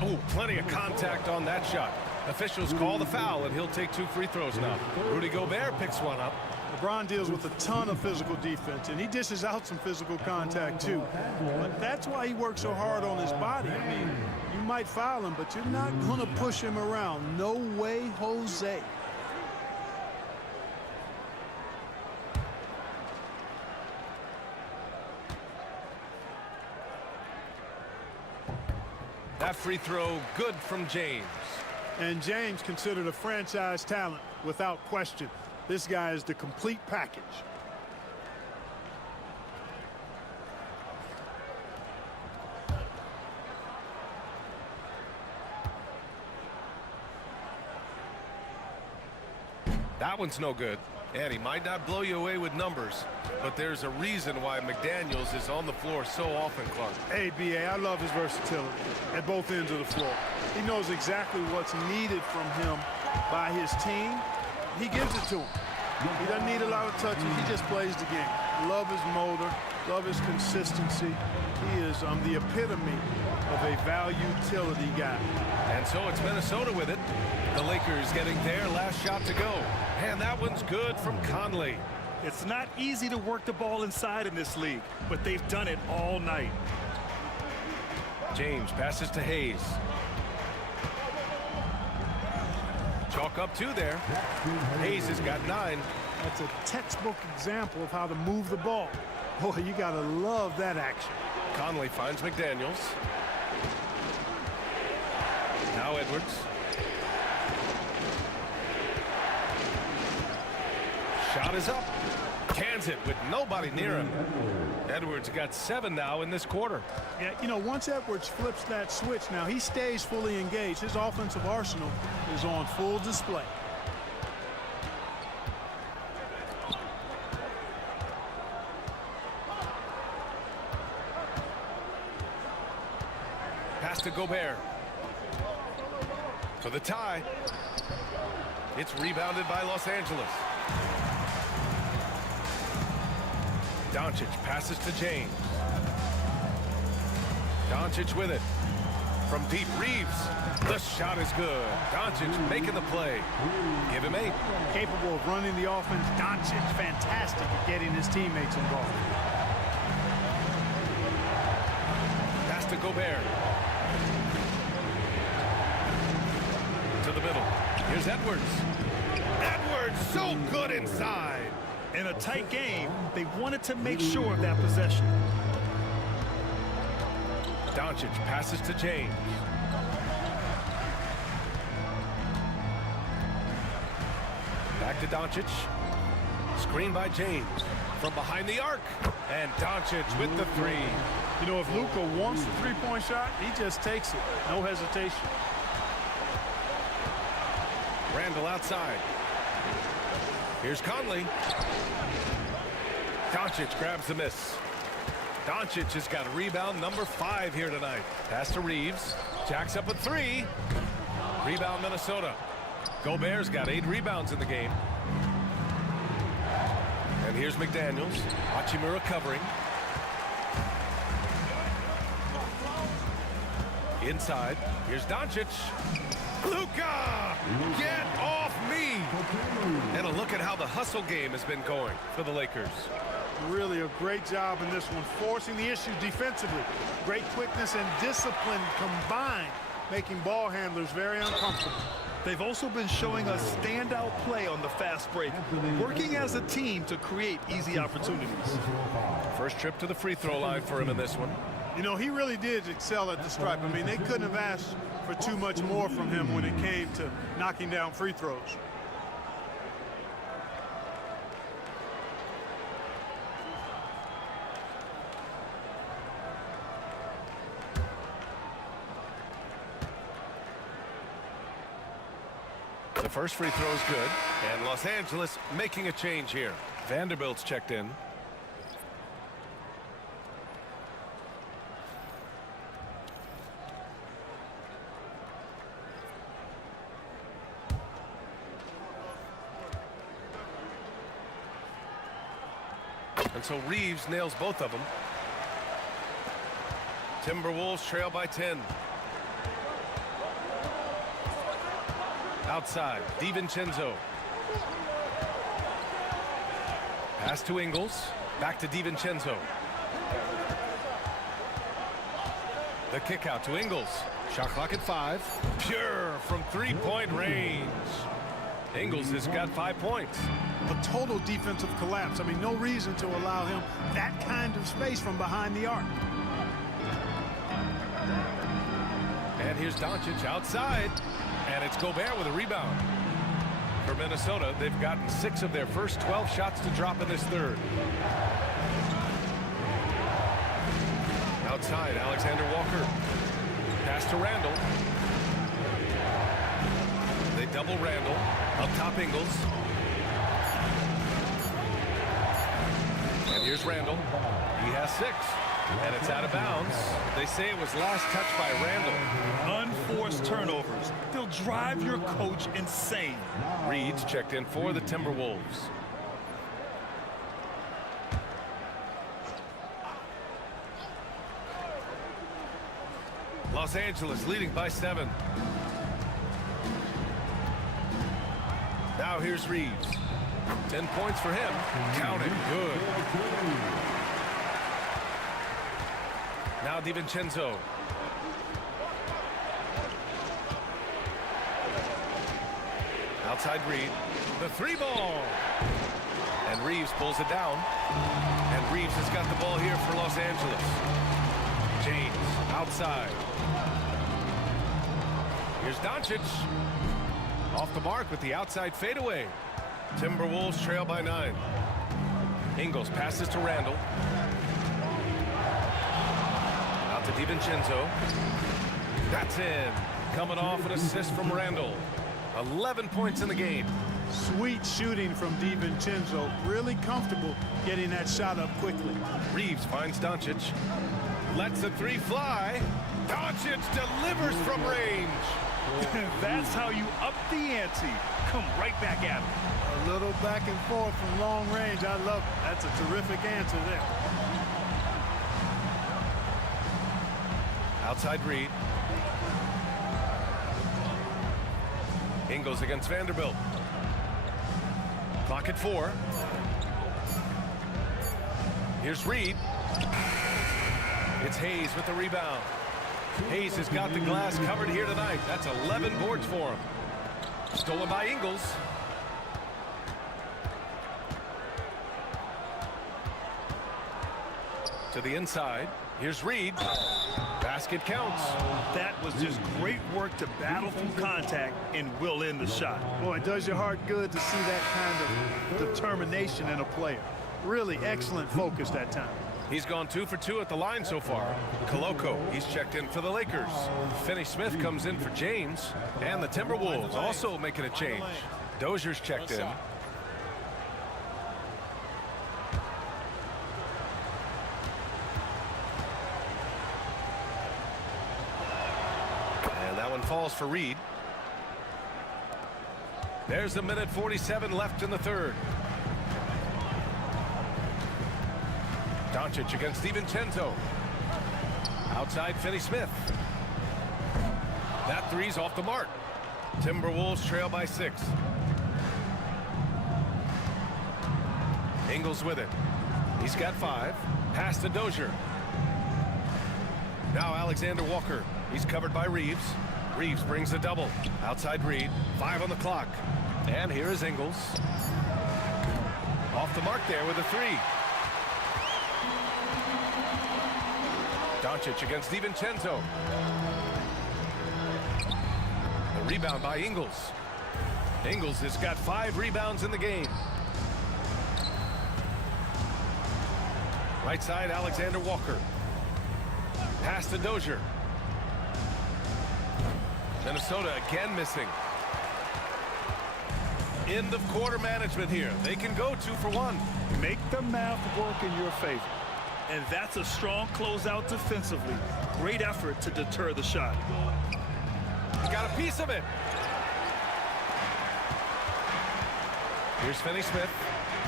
Oh, plenty of contact on that shot. Officials call the foul, and he'll take 2 free throws now. Rudy Gobert picks one up. LeBron deals with a ton of physical defense, and he dishes out some physical contact too. But that's why he works so hard on his body. I mean, you might foul him, but you're not going to push him around. No way, Jose. That free throw good from James. And James considered a franchise talent without question. This guy is the complete package. That one's no good. And he might not blow you away with numbers, but there's a reason why McDaniels is on the floor so often, Clark. Hey, B.A., I love his versatility at both ends of the floor. He knows exactly what's needed from him by his team. He gives it to him. He doesn't need a lot of touches. He just plays the game. Love his motor. Love his consistency. He is the epitome of a value utility guy. And so it's Minnesota with it. The Lakers getting their last shot to go. And that one's good from Conley. It's not easy to work the ball inside in this league, but they've done it all night. James passes to Hayes. Chalk up 2 there. Hayes has got 9. That's a textbook example of how to move the ball. Boy, you got to love that action. Conley finds McDaniels. Now Edwards. Shot is up. Cans it with nobody near him. Edwards got 7 now in this quarter. Yeah, you know, once Edwards flips that switch, now he stays fully engaged. His offensive arsenal is on full display. Pass to Gobert. For the tie. It's rebounded by Los Angeles. Doncic passes to James. Doncic with it. From deep, Reeves. The shot is good. Doncic making the play. Give him 8. Capable of running the offense. Doncic, fantastic at getting his teammates involved. Pass to Gobert. To the middle. Here's Edwards. Edwards so good inside. In a tight game, they wanted to make sure of that possession. Doncic passes to James. Back to Doncic. Screen by James. From behind the arc. And Doncic with the 3. You know, if Luka wants the three-point shot, he just takes it. No hesitation. Randall outside. Here's Conley. Doncic grabs the miss. Doncic has got rebound number 5 here tonight. Pass to Reeves. Jacks up a 3. Rebound Minnesota. Gobert's got 8 rebounds in the game. And here's McDaniels. Hachimura covering. Inside. Here's Doncic. Luka! Get off me! And a look at how the hustle game has been going for the Lakers. Really a great job in this one, forcing the issue defensively. Great quickness and discipline combined, making ball handlers very uncomfortable. They've also been showing us standout play on the fast break, working as a team to create easy opportunities. First trip to the free throw line for him in this one. You know, he really did excel at the stripe. I mean, they couldn't have asked for too much more from him when it came to knocking down free throws. The first free throw is good, and Los Angeles making a change here. Vanderbilt's checked in. And so Reeves nails both of them. Timberwolves trail by 10. Outside, DiVincenzo. Pass to Ingles. Back to DiVincenzo. The kick out to Ingles. Shot clock at 5. Pure from three-point range. Ingles has got 5 points. A total defensive collapse. I mean, no reason to allow him that kind of space from behind the arc. And here's Doncic outside. And it's Gobert with a rebound. For Minnesota, they've gotten 6 of their first 12 shots to drop in this third. Outside, Alexander Walker. Pass to Randall. They double Randall. Up top, Ingles. And here's Randall. He has 6. And it's out of bounds. They say it was last touched by Randall. Unforced turnovers. They'll drive your coach insane. Reed's checked in for the Timberwolves. Los Angeles leading by 7. Now here's Reeves. 10 points for him. Count it. Good. Now DiVincenzo. Outside Reed. The 3-ball. And Reeves pulls it down. And Reeves has got the ball here for Los Angeles. James outside. Here's Doncic. Off the mark with the outside fadeaway. Timberwolves trail by 9. Ingles passes to Randall. Out to DiVincenzo. That's in. Coming off an assist from Randall. 11 points in the game. Sweet shooting from DiVincenzo. Really comfortable getting that shot up quickly. Reeves finds Doncic. Lets the 3 fly. Doncic delivers from range. That's how you up the ante. Come right back at him. A little back and forth from long range. I love it. That's a terrific answer there. Outside Reed. Ingles against Vanderbilt. Clock at 4. Here's Reed. It's Hayes with the rebound. Hayes has got the glass covered here tonight. That's 11 boards for him. Stolen by Ingles. To the inside. Here's Reed. Basket counts. That was just great work to battle through contact and will in the shot. Boy, it does your heart good to see that kind of determination in a player. Really excellent focus that time. He's gone 2 for 2 at the line so far. Koloko, he's checked in for the Lakers. Finney Smith comes in for James. And the Timberwolves also making a change. Dozier's checked in. And that one falls for Reed. There's a minute 47 left in the third. Doncic against DiVincenzo. Outside Finney Smith. That 3's off the mark. Timberwolves trail by 6. Ingles with it. He's got 5. Pass to Dozier. Now Alexander Walker. He's covered by Reeves. Reeves brings a double. Outside Reed. 5 on the clock. And here is Ingles. Off the mark there with a 3. Doncic against DiVincenzo. The rebound by Ingles. Ingles has got 5 rebounds in the game. Right side, Alexander Walker. Pass to Dozier. Minnesota again missing. End of quarter management here. They can go 2 for 1. Make the math work in your favor. And that's a strong closeout defensively. Great effort to deter the shot. He got a piece of it. Here's Finney Smith.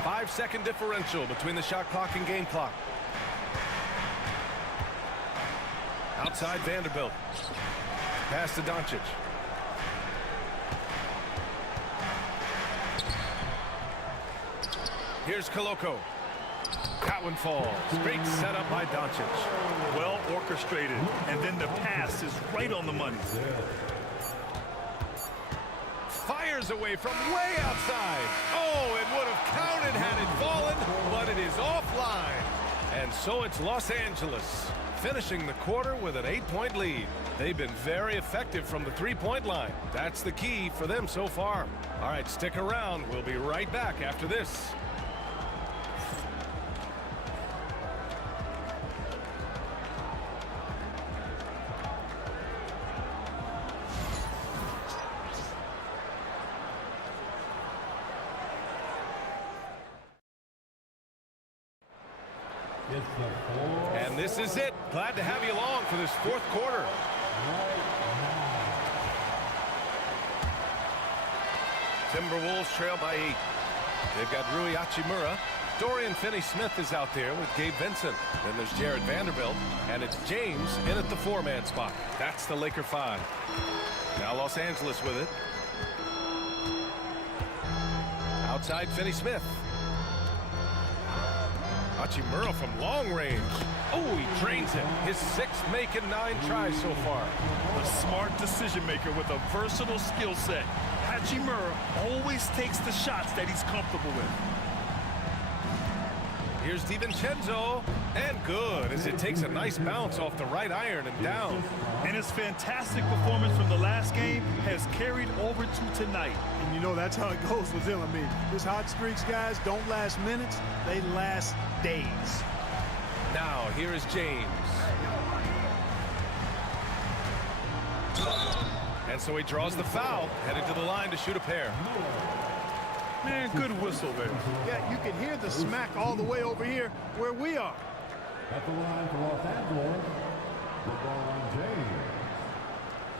5-second differential between the shot clock and game clock. Outside Vanderbilt. Pass to Doncic. Here's Koloko. That one falls. Great setup by Doncic. Well orchestrated, and then the pass is right on the money. Fires away from way outside. Oh, it would have counted had it fallen, but it is offline. And so it's Los Angeles, finishing the quarter with an 8-point lead. They've been very effective from the three-point line. That's the key for them so far. All right, stick around. We'll be right back after this. And this is it. Glad to have you along for this fourth quarter. Timberwolves trail by 8. They've got Rui Hachimura. Dorian Finney-Smith is out there with Gabe Vincent. Then there's Jared Vanderbilt. And it's James in at the 4-man spot. That's the Laker 5. Now Los Angeles with it. Outside Finney-Smith. Hachimura from long range. Oh, he drains it. His 6th make in 9 tries so far. A smart decision maker with a versatile skill set. Hachimura always takes the shots that he's comfortable with. Here's DiVincenzo, and good as it takes a nice bounce off the right iron and down. And his fantastic performance from the last game has carried over to tonight. And you know that's how it goes with him. I mean, his hot streaks, guys, don't last minutes. They last days. Now, here is James. And so he draws the foul, headed to the line to shoot a pair. Man, good whistle there. Yeah, you can hear the smack all the way over here where we are. At the line for Los Angeles, LeBron James,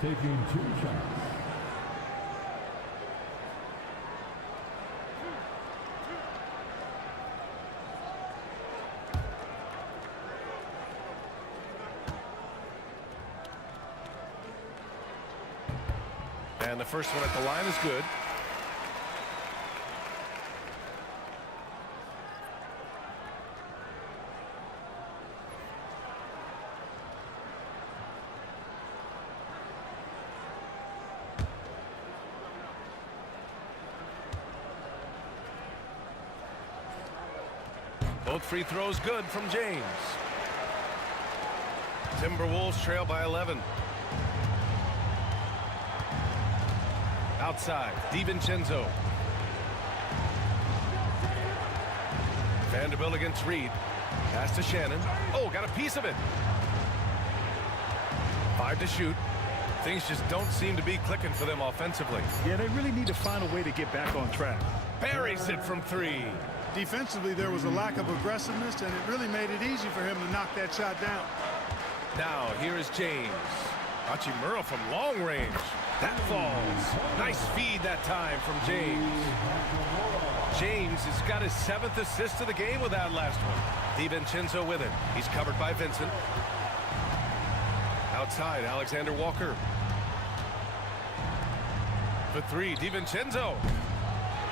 taking 2 shots. And the first one at the line is good. Both free throws good from James. Timberwolves trail by 11. Outside, DiVincenzo. Vanderbilt against Reed. Pass to Shannon. Oh, got a piece of it. 5 to shoot. Things just don't seem to be clicking for them offensively. Yeah, they really need to find a way to get back on track. Buries it from 3. Defensively, there was a lack of aggressiveness, and it really made it easy for him to knock that shot down. Now, here is James. Hachimura from long range. That falls. Nice feed that time from James. James has got his 7th assist of the game with that last one. DiVincenzo with it. He's covered by Vincent. Outside, Alexander Walker. For 3, DiVincenzo.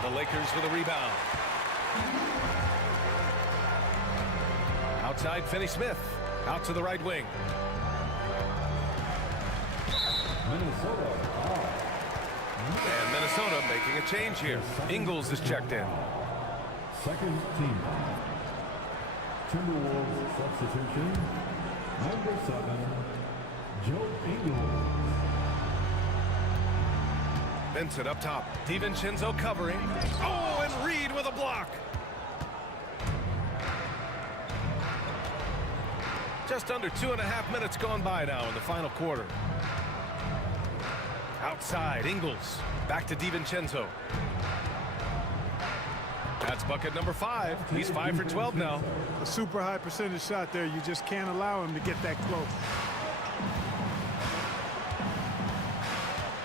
The Lakers with a rebound. Outside, Finney-Smith. Out to the right wing. Minnesota. And Minnesota making a change here. Ingles is checked in. Second team. Timberwolves substitution. Number 7, Joe Ingles. Vincent up top. DiVincenzo covering. Oh, and Reed with a block. Just under 2.5 minutes gone by now in the final quarter. Outside, Ingles. Back to DiVincenzo. That's bucket number 5. He's 5 for 12 now. A super high percentage shot there. You just can't allow him to get that close.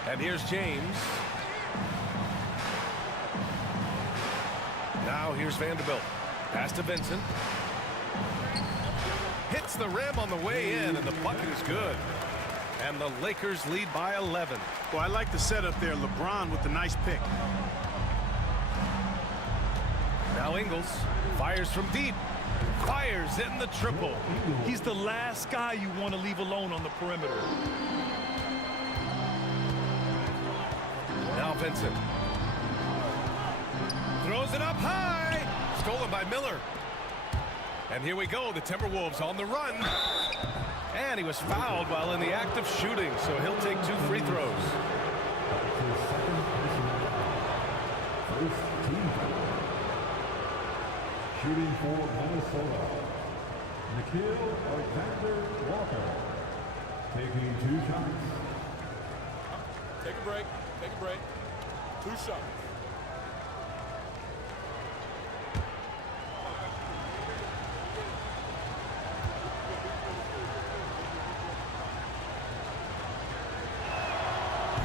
And here's James. Now here's Vanderbilt. Pass to Vincent. Hits the rim on the way in, and the bucket is good. And the Lakers lead by 11. Well, I like the setup there. LeBron with the nice pick. Now Ingles fires from deep. Fires in the triple. He's the last guy you want to leave alone on the perimeter. Now Vincent. Throws it up high. Stolen by Miller. And here we go. The Timberwolves on the run. And he was fouled while in the act of shooting, so he'll take 2 free throws. First team foul. Shooting for Minnesota, Nikhil Alexander-Walker, taking 2 shots. Take a break. Take a break. 2 shots.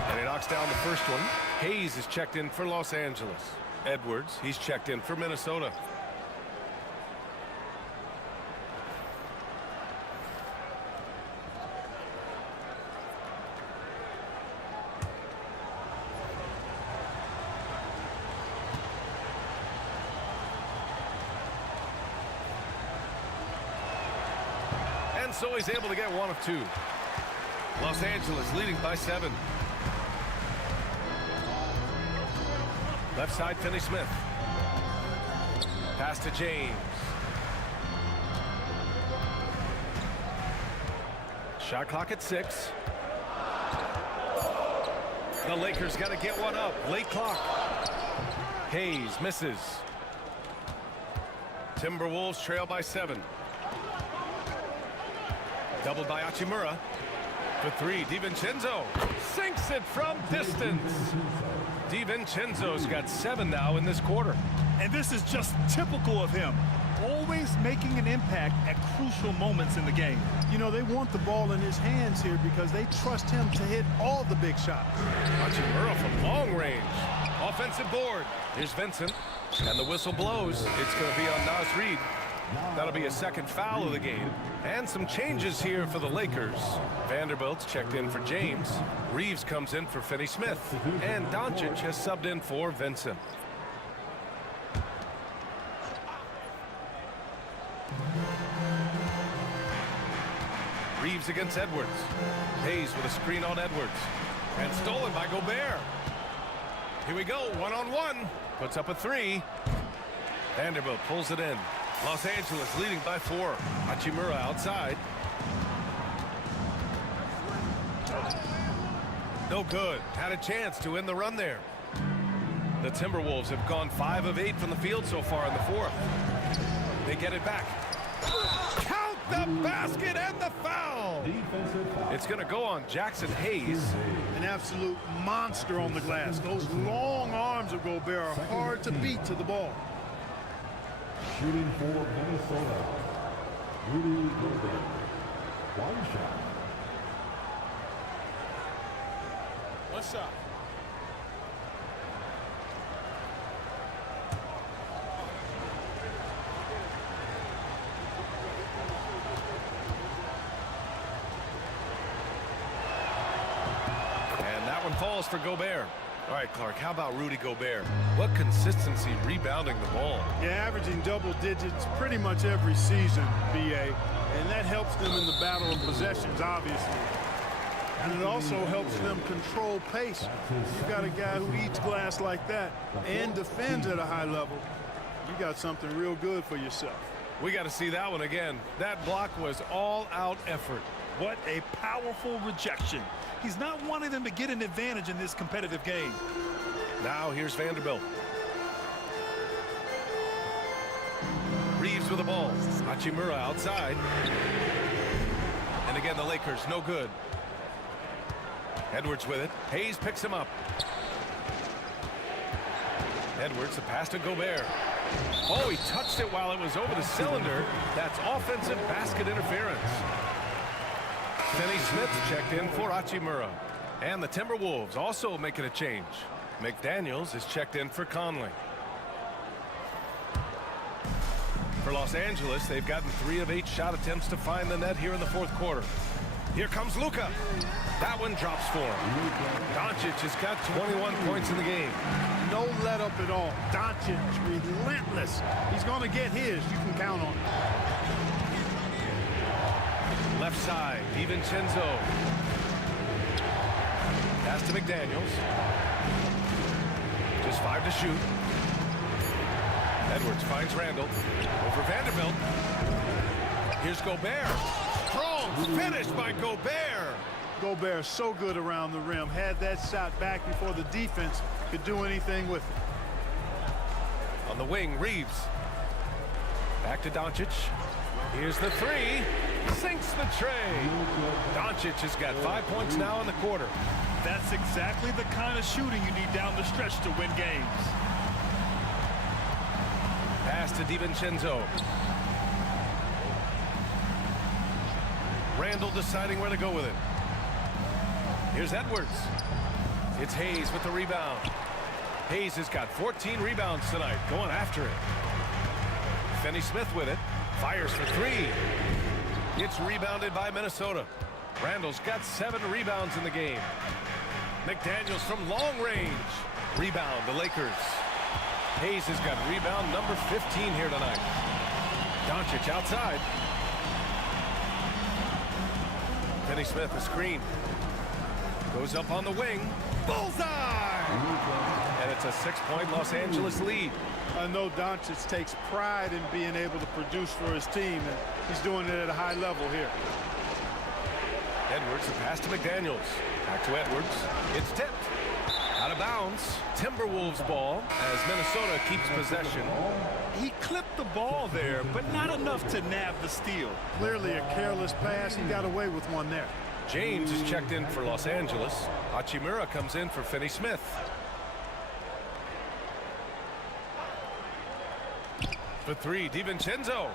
And he knocks down the first one. Hayes is checked in for Los Angeles. Edwards, he's checked in for Minnesota. And so he's able to get 1 of 2. Los Angeles leading by 7. Left side, Finney-Smith. Pass to James. Shot clock at 6. The Lakers got to get 1 up. Late clock. Hayes misses. Timberwolves trail by 7. Doubled by Hachimura. For 3, DiVincenzo sinks it from distance. DiVincenzo's got 7 now in this quarter. And this is just typical of him. Always making an impact at crucial moments in the game. You know, they want the ball in his hands here because they trust him to hit all the big shots. Hachimura from long range. Offensive board. Here's Vincent. And the whistle blows. It's going to be on Naz Reid. That'll be a 2nd foul of the game. And some changes here for the Lakers. Vanderbilt's checked in for James. Reeves comes in for Finney-Smith. And Doncic has subbed in for Vincent. Reeves against Edwards. Hayes with a screen on Edwards. And stolen by Gobert. Here we go, 1-on-1. Puts up a 3. Vanderbilt pulls it in. Los Angeles leading by 4. Hachimura outside. No good. Had a chance to end the run there. The Timberwolves have gone 5 of 8 from the field so far in the 4th. They get it back. Count the basket and the foul. It's going to go on Jackson Hayes. An absolute monster on the glass. Those long arms of Gobert are hard to beat to the ball. Shooting for Minnesota, Rudy Gobert. 1 shot. 1 shot. And that one falls for Gobert. All right, Clark, how about Rudy Gobert? What consistency rebounding the ball. Yeah, averaging double digits pretty much every season, BA. And that helps them in the battle of possessions, obviously. And it also helps them control pace. You got a guy who eats glass like that and defends at a high level. You got something real good for yourself. We got to see that one again. That block was all-out effort. What a powerful rejection. He's not wanting them to get an advantage in this competitive game. Now here's Vanderbilt. Reeves with the ball. Hachimura outside. And again, the Lakers, no good. Edwards with it. Hayes picks him up. Edwards, the pass to Gobert. Oh, he touched it while it was over the cylinder. That's offensive basket interference. Finney-Smith checked in for Hachimura. And the Timberwolves also making a change. McDaniels is checked in for Conley. For Los Angeles, they've gotten 3 of 8 shot attempts to find the net here in the fourth quarter. Here comes Luka. That one drops for him. Doncic has got 21 points in the game. No let up at all. Doncic, relentless. He's going to get his. You can count on it. Left side, DiVincenzo. Pass to McDaniels. Just 5 to shoot. Edwards finds Randall. Over Vanderbilt. Here's Gobert. Strong finish by Gobert. Gobert so good around the rim. Had that shot back before the defense could do anything with it. On the wing, Reeves. Back to Doncic. Here's the 3. Sinks the tray. Doncic has got 5 points now in the quarter. That's exactly the kind of shooting you need down the stretch to win games. Pass to DiVincenzo. Randall deciding where to go with it. Here's Edwards. It's Hayes with the rebound. Hayes has got 14 rebounds tonight, going after it. Finney-Smith with it. Fires for 3. It's rebounded by Minnesota. Randall's got 7 rebounds in the game. McDaniels from long range. Rebound, the Lakers. Hayes has got rebound number 15 here tonight. Doncic outside. Finney-Smith, a screen. Goes up on the wing. Bullseye! And it's a 6-point Los Angeles lead. I know Doncic takes pride in being able to produce for his team, and he's doing it at a high level here. Edwards, a pass to McDaniels. Back to Edwards. It's tipped. Out of bounds. Timberwolves ball as Minnesota keeps possession. He clipped the ball there, but not enough to nab the steal. Clearly a careless pass. He got away with one there. James is checked in for Los Angeles. Hachimura comes in for Finney-Smith. For 3, DiVincenzo.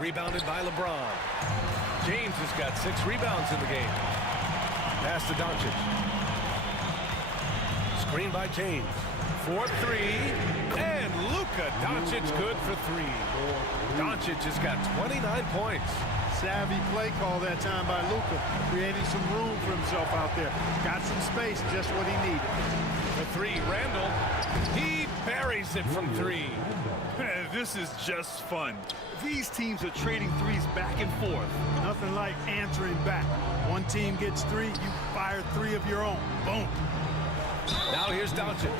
Rebounded by LeBron. James has got 6 rebounds in the game. Pass to Doncic. Screen by James. For 3. And Luka Doncic good for 3. Doncic has got 29 points. Savvy play call that time by Luka, creating some room for himself out there. Got some space, just what he needed. For 3, Randall. He buries it from 3. This is just fun. These teams are trading threes back and forth. Nothing like answering back. One team gets 3, you fire 3 of your own. Boom. Now here's Doncic.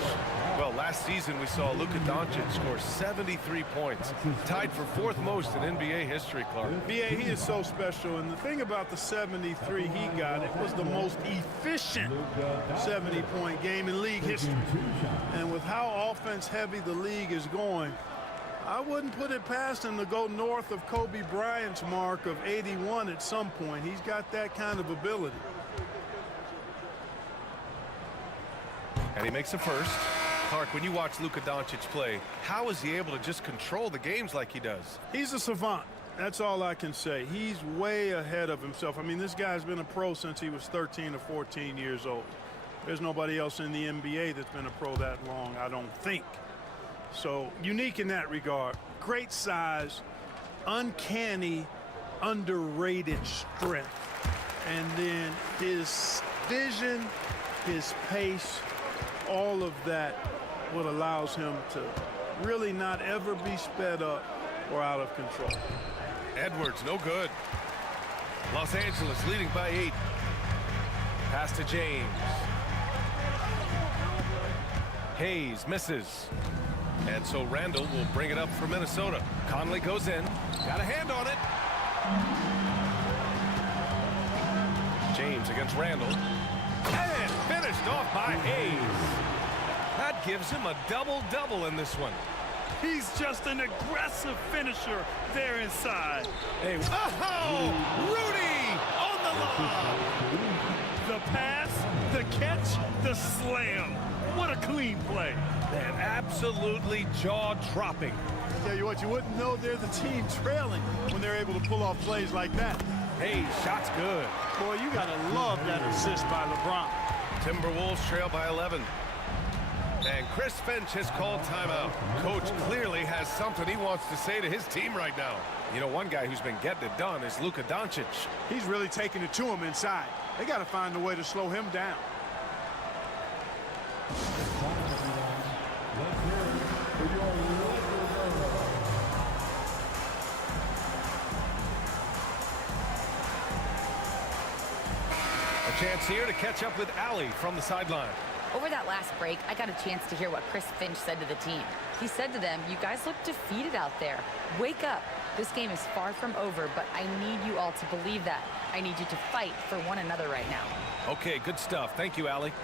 Well, last season we saw Luka Doncic score 73 points, tied for 4th most in NBA history, Clark. B.A., he is so special, and the thing about the 73 he got, it was the most efficient 70-point game in league history. And with how offense-heavy the league is going, I wouldn't put it past him to go north of Kobe Bryant's mark of 81 at some point. He's got that kind of ability. And he makes a first. Clark, when you watch Luka Doncic play, how is he able to just control the games like he does? He's a savant. That's all I can say. He's way ahead of himself. I mean, this guy's been a pro since he was 13 or 14 years old. There's nobody else in the NBA that's been a pro that long, I don't think. So, unique in that regard. Great size, uncanny, underrated strength. And then his vision, his pace, all of that what allows him to really not ever be sped up or out of control. Edwards, no good. Los Angeles leading by 8. Pass to James. Hayes misses. And so Randall will bring it up for Minnesota. Conley goes in. Got a hand on it. James against Randall. And finished off by Hayes. That gives him a double-double in this one. He's just an aggressive finisher there inside. Hey, oh! Rudy on the lob. The pass, the catch, the slam. What a clean play. Man, absolutely jaw-dropping. Tell you what, you wouldn't know they're the team trailing when they're able to pull off plays like that. Hey, shot's good. Boy, you gotta love that assist by LeBron. Timberwolves trail by 11. And Chris Finch has called timeout. Coach clearly has something he wants to say to his team right now. You know, one guy who's been getting it done is Luka Doncic. He's really taking it to him inside. They got to find a way to slow him down. Let's hear it for your Lakers. A chance here to catch up with Allie from the sideline. Over that last break, I got a chance to hear what Chris Finch said to the team. He said to them, "You guys look defeated out there. Wake up. This game is far from over, but I need you all to believe that. I need you to fight for one another right now." Okay, good stuff. Thank you, Allie.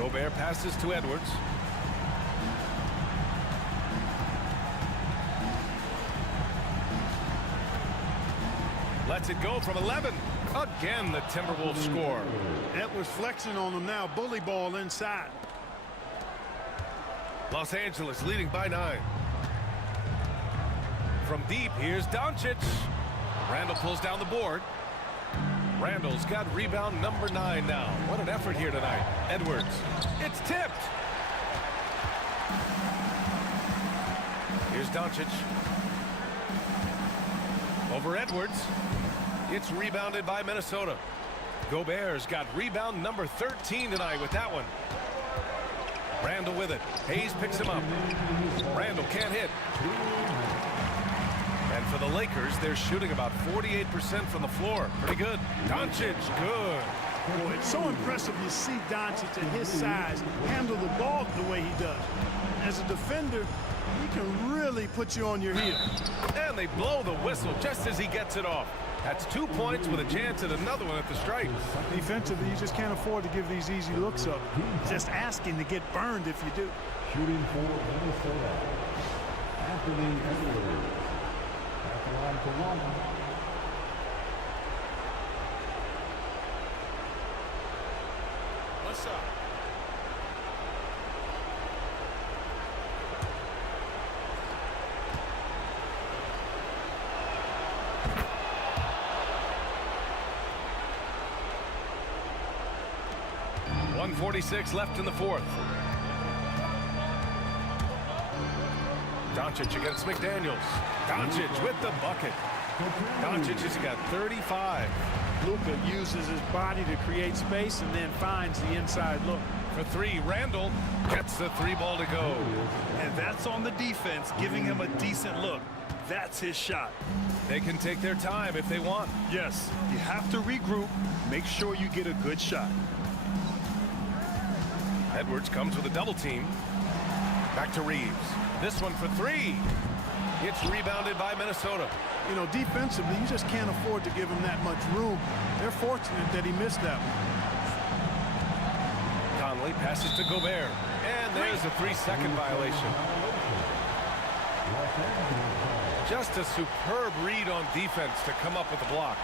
Gobert passes to Edwards. Lets it go from 11. Again, the Timberwolves score. Edwards flexing on them now. Bully ball inside. Los Angeles leading by 9. From deep, here's Doncic. Randall pulls down the board. Randall's got rebound number 9 now. What an effort here tonight. Edwards. It's tipped. Here's Doncic. Over Edwards. It's rebounded by Minnesota. Gobert's got rebound number 13 tonight with that one. Randall with it. Hayes picks him up. Randall can't hit. And for the Lakers, they're shooting about 48% from the floor. Pretty good. Doncic, good. Boy, it's so impressive you see Doncic at his size handle the ball the way he does. As a defender, he can really put you on your heels. And they blow the whistle just as he gets it off. That's 2 points with a chance at another one at the stripe. Defensively, you just can't afford to give these easy looks up. Just asking to get burned if you do. Shooting for Minnesota, Anthony Edwards. At the line for one. One shot. .146 left in the fourth. Doncic against McDaniels. Doncic with the bucket. Doncic has got 35. Luka uses his body to create space and then finds the inside look. For 3, Randall gets the 3 ball to go. And that's on the defense, giving him a decent look. That's his shot. They can take their time if they want. Yes, you have to regroup. Make sure you get a good shot. Edwards comes with a double team. Back to Reeves. This one for 3. It's rebounded by Minnesota. You know, defensively, you just can't afford to give him that much room. They're fortunate that he missed that one. Conley passes to Gobert. And there's a 3-second violation. Just a superb read on defense to come up with the block.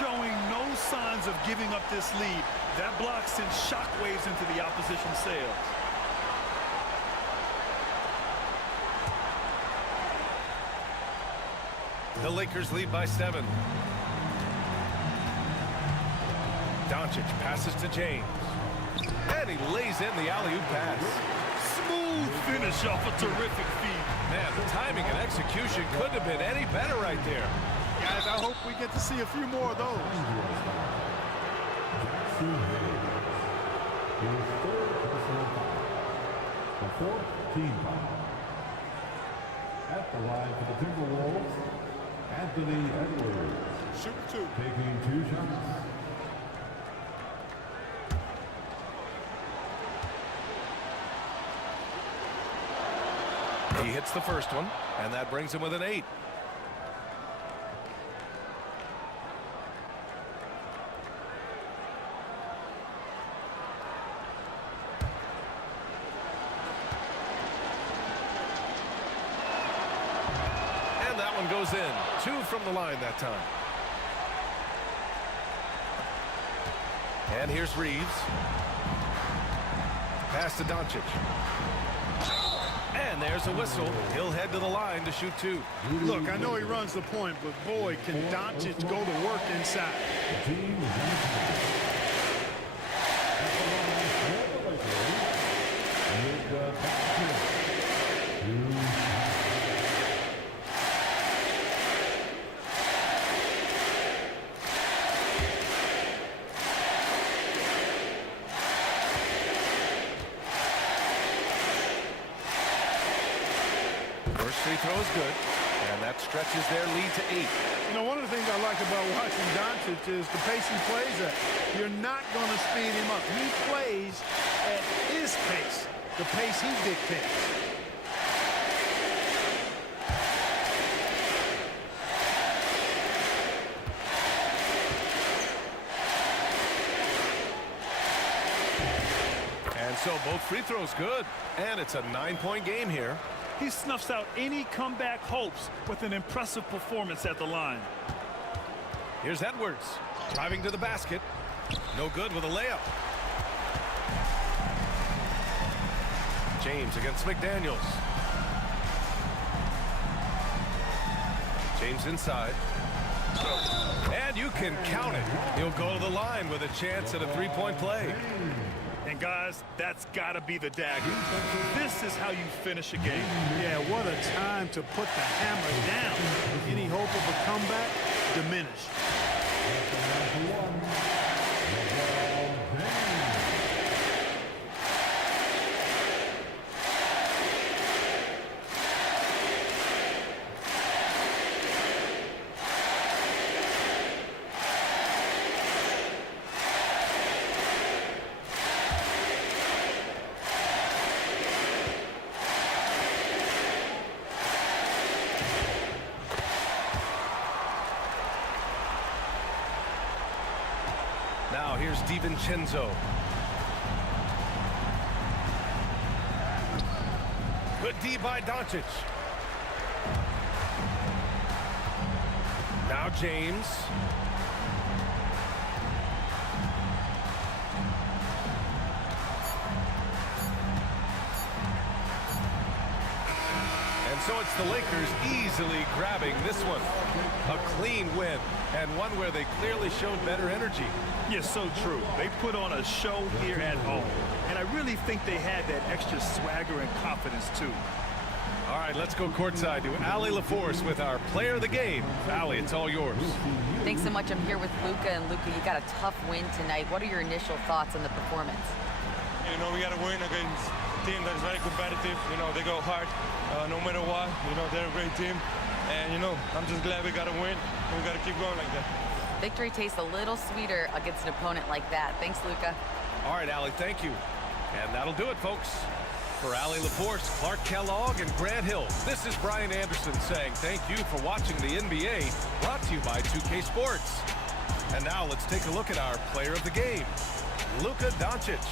Showing no signs of giving up this lead. That block sends shockwaves into the opposition's sails. The Lakers lead by 7. Doncic passes to James. And he lays in the alley-oop pass. Smooth finish off a terrific feed. Man, the timing and execution couldn't have been any better right there. Guys, I hope we get to see a few more of those. His third personal foul. The 4th team foul. At the line for the Timberwolves, Anthony Edwards. Shooting 2. Taking 2 shots. He hits the first one, and that brings him with an 8. And that one goes in. 2 from the line that time. And here's Reeves. Pass to Doncic. And there's a whistle. He'll head to the line to shoot 2. Look, I know he runs the point, but boy, can Doncic go to work inside. The team is on at the line for the Lakers, Luka Doncic. 2 shots. First free throw is good, and that stretches their lead to 8. You know, one of the things I like about watching Doncic is the pace he plays at. You're not going to speed him up. He plays at his pace, the pace he dictates. And so both free throws good, and it's a 9-point game here. He snuffs out any comeback hopes with an impressive performance at the line. Here's Edwards, driving to the basket. No good with a layup. James against McDaniels. James inside. And you can count it. He'll go to the line with a chance at a 3-point play. And guys, that's got to be the dagger. This is how you finish a game. Yeah, what a time to put the hammer down. Any hope of a comeback diminished. Now here's DiVincenzo. Good D by Doncic. Now James. And so it's the Lakers easily grabbing this one. A clean win, and one where they clearly showed better energy. Yes, so true. They put on a show here at home. And I really think they had that extra swagger and confidence, too. All right, let's go courtside to Allie LaForce with our player of the game. Allie, it's all yours. Thanks so much. I'm here with Luka, and Luka, you got a tough win tonight. What are your initial thoughts on the performance? You know, we got to win against a team that is very competitive. You know, they go hard no matter what. You know, they're a great team. And, you know, I'm just glad we got to win, and we got to keep going like that. Victory tastes a little sweeter against an opponent like that. Thanks, Luka. All right, Allie, thank you. And that'll do it, folks. For Allie LaForce, Clark Kellogg, and Grant Hill, this is Brian Anderson saying thank you for watching the NBA, brought to you by 2K Sports. And now let's take a look at our player of the game, Luka Doncic.